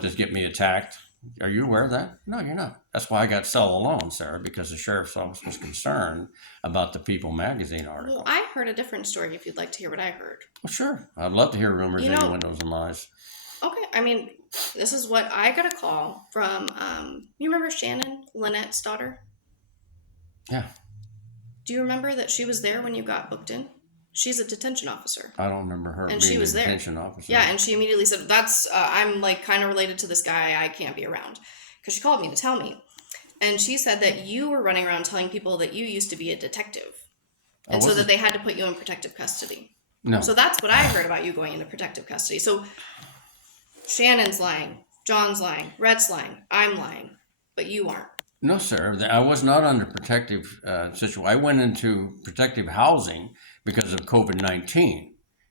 Just get me attacked. Are you aware of that? No, you're not. That's why I got cell alone, Sarah, because the sheriff's office was concerned about the People magazine article. Well, I heard a different story if you'd like to hear what I heard. Well, sure. I'd love to hear rumors, innuendos, and lies. Okay. I mean, this is what I got a call from, you remember Shannon, Lynette's daughter? Yeah. Do you remember that she was there when you got booked in? She's a detention officer. I don't remember her and being she was a there. detention officer. Yeah, and she immediately said, that's, I'm like kind of related to this guy. I can't be around. Because she called me to tell me. And she said that you were running around telling people that you used to be a detective. And so that they had to put you in protective custody. No. So that's what I heard about you going into protective custody. So Shannon's lying. John's lying. Red's lying. I'm lying. But you aren't. No, sir. I was not under protective situation. I went into protective housing because of COVID-19,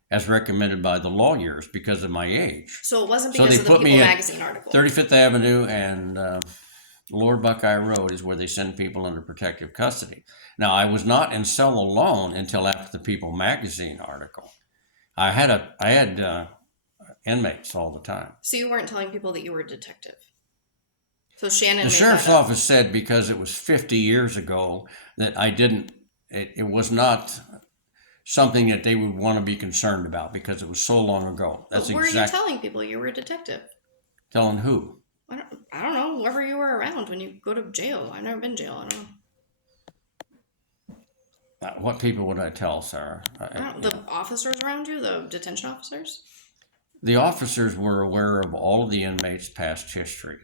as recommended by the lawyers because of my age. So it wasn't So because they of the put me People at magazine article. 35th Avenue and Lord Buckeye Road is where they send people under protective custody. Now, I was not in cell alone until after the People magazine article. I had inmates all the time. So you weren't telling people that you were a detective. So Shannon. The sheriff's office said because it was 50 years ago that I didn't. It was not something that they would want to be concerned about because it was so long ago. That's but were you telling people you were a detective? Telling who? I don't know. Whoever you were around when you go to jail. I've never been to jail. I don't know. What people would I tell, Sarah? The officers around you, the detention officers? The officers were aware of all of the inmates' past history.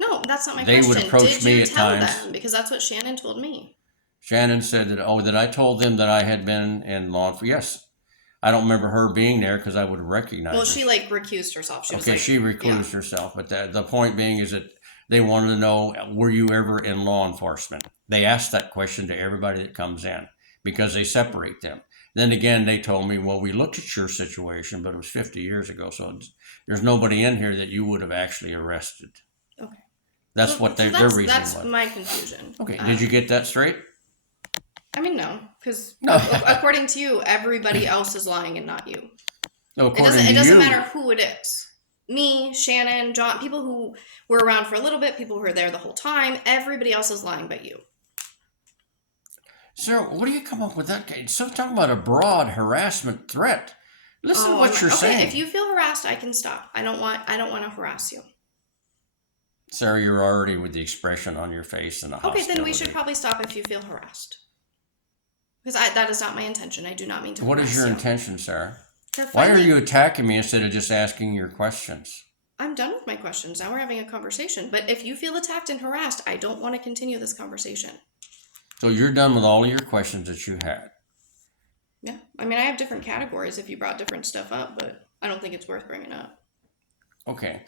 No, that's not my question. They would approach me at times. Did you tell them? Because that's what Shannon told me. Shannon said that I told them that I had been in law enforcement. Yes. I don't remember her being there because I would have recognized her. Well, she like recused herself. She was like, she recused herself. But the point being is that they wanted to know, were you ever in law enforcement? They asked that question to everybody that comes in because they separate them. Then again, they told me, well, we looked at your situation, but it was 50 years ago. So there's nobody in here that you would have actually arrested. Okay. That's what their reason was. That's my confusion. Okay. Did you get that straight? I mean, no, because according to you, everybody else is lying and not you. No, it doesn't matter who it is. Me, Shannon, John, people who were around for a little bit, people who were there the whole time, everybody else is lying but you. Sir, what do you come up with that? So talking about a broad harassment threat. Listen to what you're saying. If you feel harassed, I can stop. I don't want to harass you. Sarah, you're already with the expression on your face and a hostility. Okay, then we should probably stop if you feel harassed. Because that is not my intention. I do not mean to harass you. What is your intention, Sarah? They're Why are finally- you attacking me instead of just asking your questions? I'm done with my questions. Now we're having a conversation. But if you feel attacked and harassed, I don't want to continue this conversation. So you're done with all of your questions that you had. Yeah. I mean, I have different categories if you brought different stuff up, but I don't think it's worth bringing up. Okay.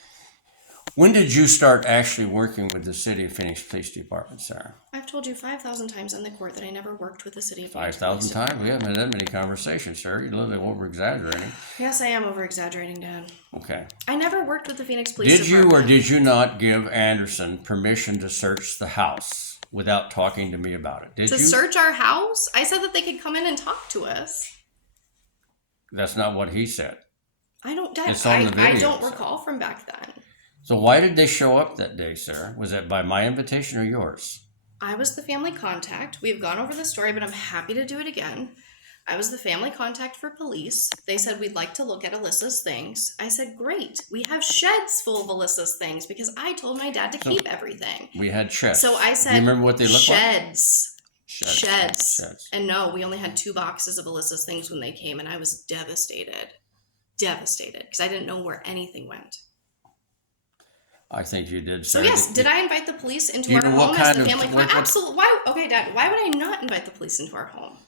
When did you start actually working with the City of Phoenix Police Department, Sarah? I've told you 5,000 times in the court that I never worked with the city of Phoenix. 5,000 times? We haven't had that many conversations, sir. You're a little bit over-exaggerating. Yes, I am over-exaggerating, Dad. Okay. I never worked with the Phoenix Police Did you Department. or did you not give Anderson permission to search the house without talking to me about it? Did To you? search our house? I said that they could come in and talk to us. That's not what he said. I don't, Dad, It's on the I video, don't so. recall from back then. So why did they show up that day, sir? Was it by my invitation or yours? I was the family contact. We've gone over the story, but I'm happy to do it again. I was the family contact for police. They said we'd like to look at Alyssa's things. I said, great. We have sheds full of Alyssa's things because I told my dad to keep everything. We had sheds. So I said, Do you remember what they looked like? sheds. Sheds. Sheds. And no, we only had 2 boxes of Alyssa's things when they came, and I was devastated. Devastated because I didn't know where anything went. I think you did, So sir. yes, did I invite the police into You our know what home as kind the of- family? what- Absolutely. Why? Okay, Dad. Why would I not invite the police into our home?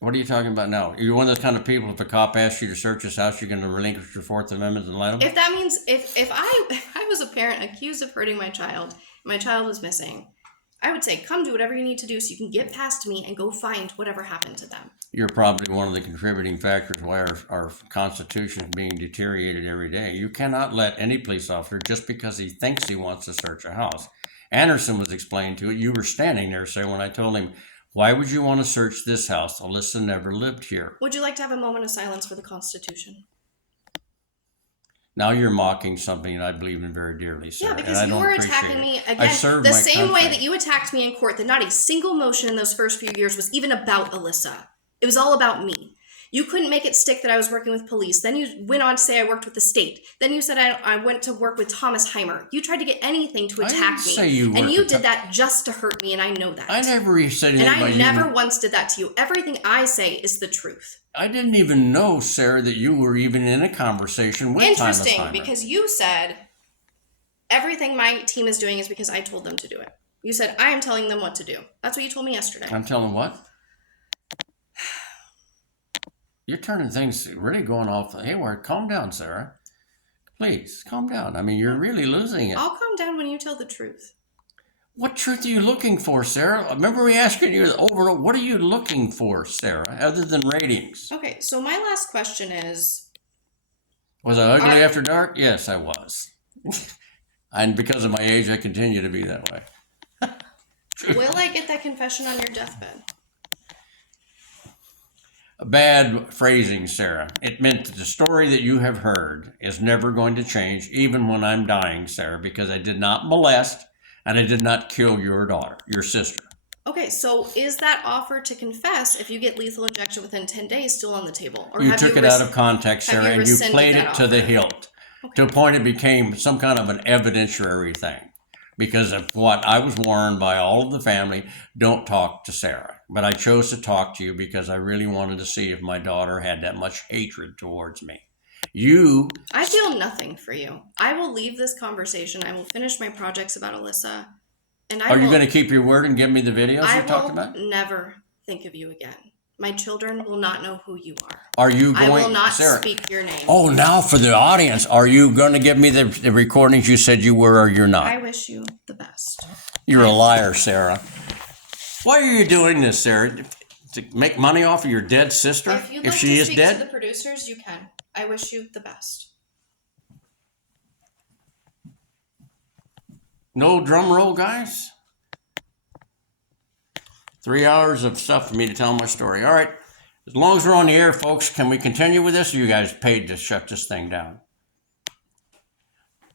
What are you talking about now? You're one of those kind of people, if the cop asks you to search his house, you're going to relinquish your Fourth Amendment and let him? If that means if I was a parent accused of hurting my child was missing, I would say come do whatever you need to do so you can get past me and go find whatever happened to them. You're probably one of the contributing factors why our Constitution is being deteriorated every day. You cannot let any police officer, just because he thinks he wants to search a house. Anderson was explaining to it. You were standing there, sir, when I told him, why would you want to search this house? Alyssa never lived here. Would you like to have a moment of silence for the Constitution? Now you're mocking something that I believe in very dearly, sir. Yeah, and because I you don't were appreciate attacking it. me I again served the my same way country. that you attacked me in court. That not a single motion in those first few years was even about Alyssa. It was all about me. You couldn't make it stick that I was working with police. Then you went on to say I worked with the state. Then you said I went to work with Thomas Heimer. You tried to get anything to I attack didn't me. say you and worked you with did that just to hurt me, and I know that. I never said And anything I about never you. once did that to you. Everything I say is the truth. I didn't even know, Sarah, that you were even in a conversation with Thomas Interesting, Heimer. because you said everything my team is doing is because I told them to do it. You said I am telling them what to do. That's what you told me yesterday. I'm telling what? You're turning things really going off haywire. Calm down, Sarah. Please, calm down. I mean, you're really losing it. I'll calm down when you tell the truth. What truth are you looking for, Sarah? Remember we asking you over and over, what are you looking for, Sarah, other than ratings? Okay, so my last question is, Was I ugly I- after dark? Yes, I was. And because of my age, I continue to be that way. will I get that confession on your deathbed? Bad phrasing, Sarah. It meant that the story that you have heard is never going to change, even when I'm dying, Sarah, because I did not molest and I did not kill your daughter, your sister. Okay, so is that offer to confess if you get lethal injection within 10 days still on the table? Or You have took it res- out of context, have Sarah, you and you rescinded played that it to the offer? hilt, to a point it became some kind of an evidentiary thing. Because of what I was warned by all of the family, don't talk to Sarah. But I chose to talk to you because I really wanted to see if my daughter had that much hatred towards me. You, I feel nothing for you. I will leave this conversation. I will finish my projects about Alyssa. And I are you will, going to keep your word and give me the videos I you talked will about? never think of you again. My children will not know who you are. Are you going, I will not Sarah? speak your name. Oh, now for the audience, are you going to give me the recordings you said you were or you're not? I wish you the best. You're a liar, Sarah. Why are you doing this, Sarah? To make money off of your dead sister? If you'd If like she to is speak dead? to the producers, you can. I wish you the best. No drum roll, guys? 3 hours of stuff for me to tell my story. All right. As long as we're on the air, folks, can we continue with this? Or you guys paid to shut this thing down?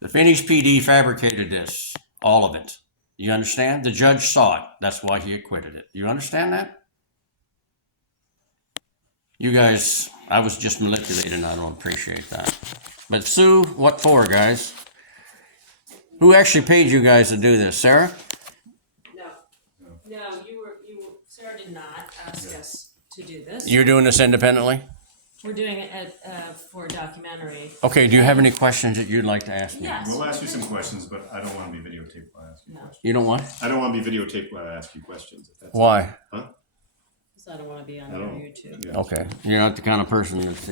The Phoenix PD fabricated this. All of it. You understand? The judge saw it. That's why he acquitted it. You understand that? You guys, I was just manipulated and I don't appreciate that. But Sue, what for, guys? Who actually paid you guys to do this? Sarah? No, Sarah did not ask us to do this. You're doing this independently? We're doing it for a documentary. Okay, do you have any questions that you'd like to ask me? Yes. We'll ask you some questions, but I don't want to be videotaped while I ask you No. questions. You don't want? I don't want to be videotaped while I ask you questions. If that's Why? Because I don't want to be on I your don't. YouTube. Yeah. Okay, you're not the kind of person that's,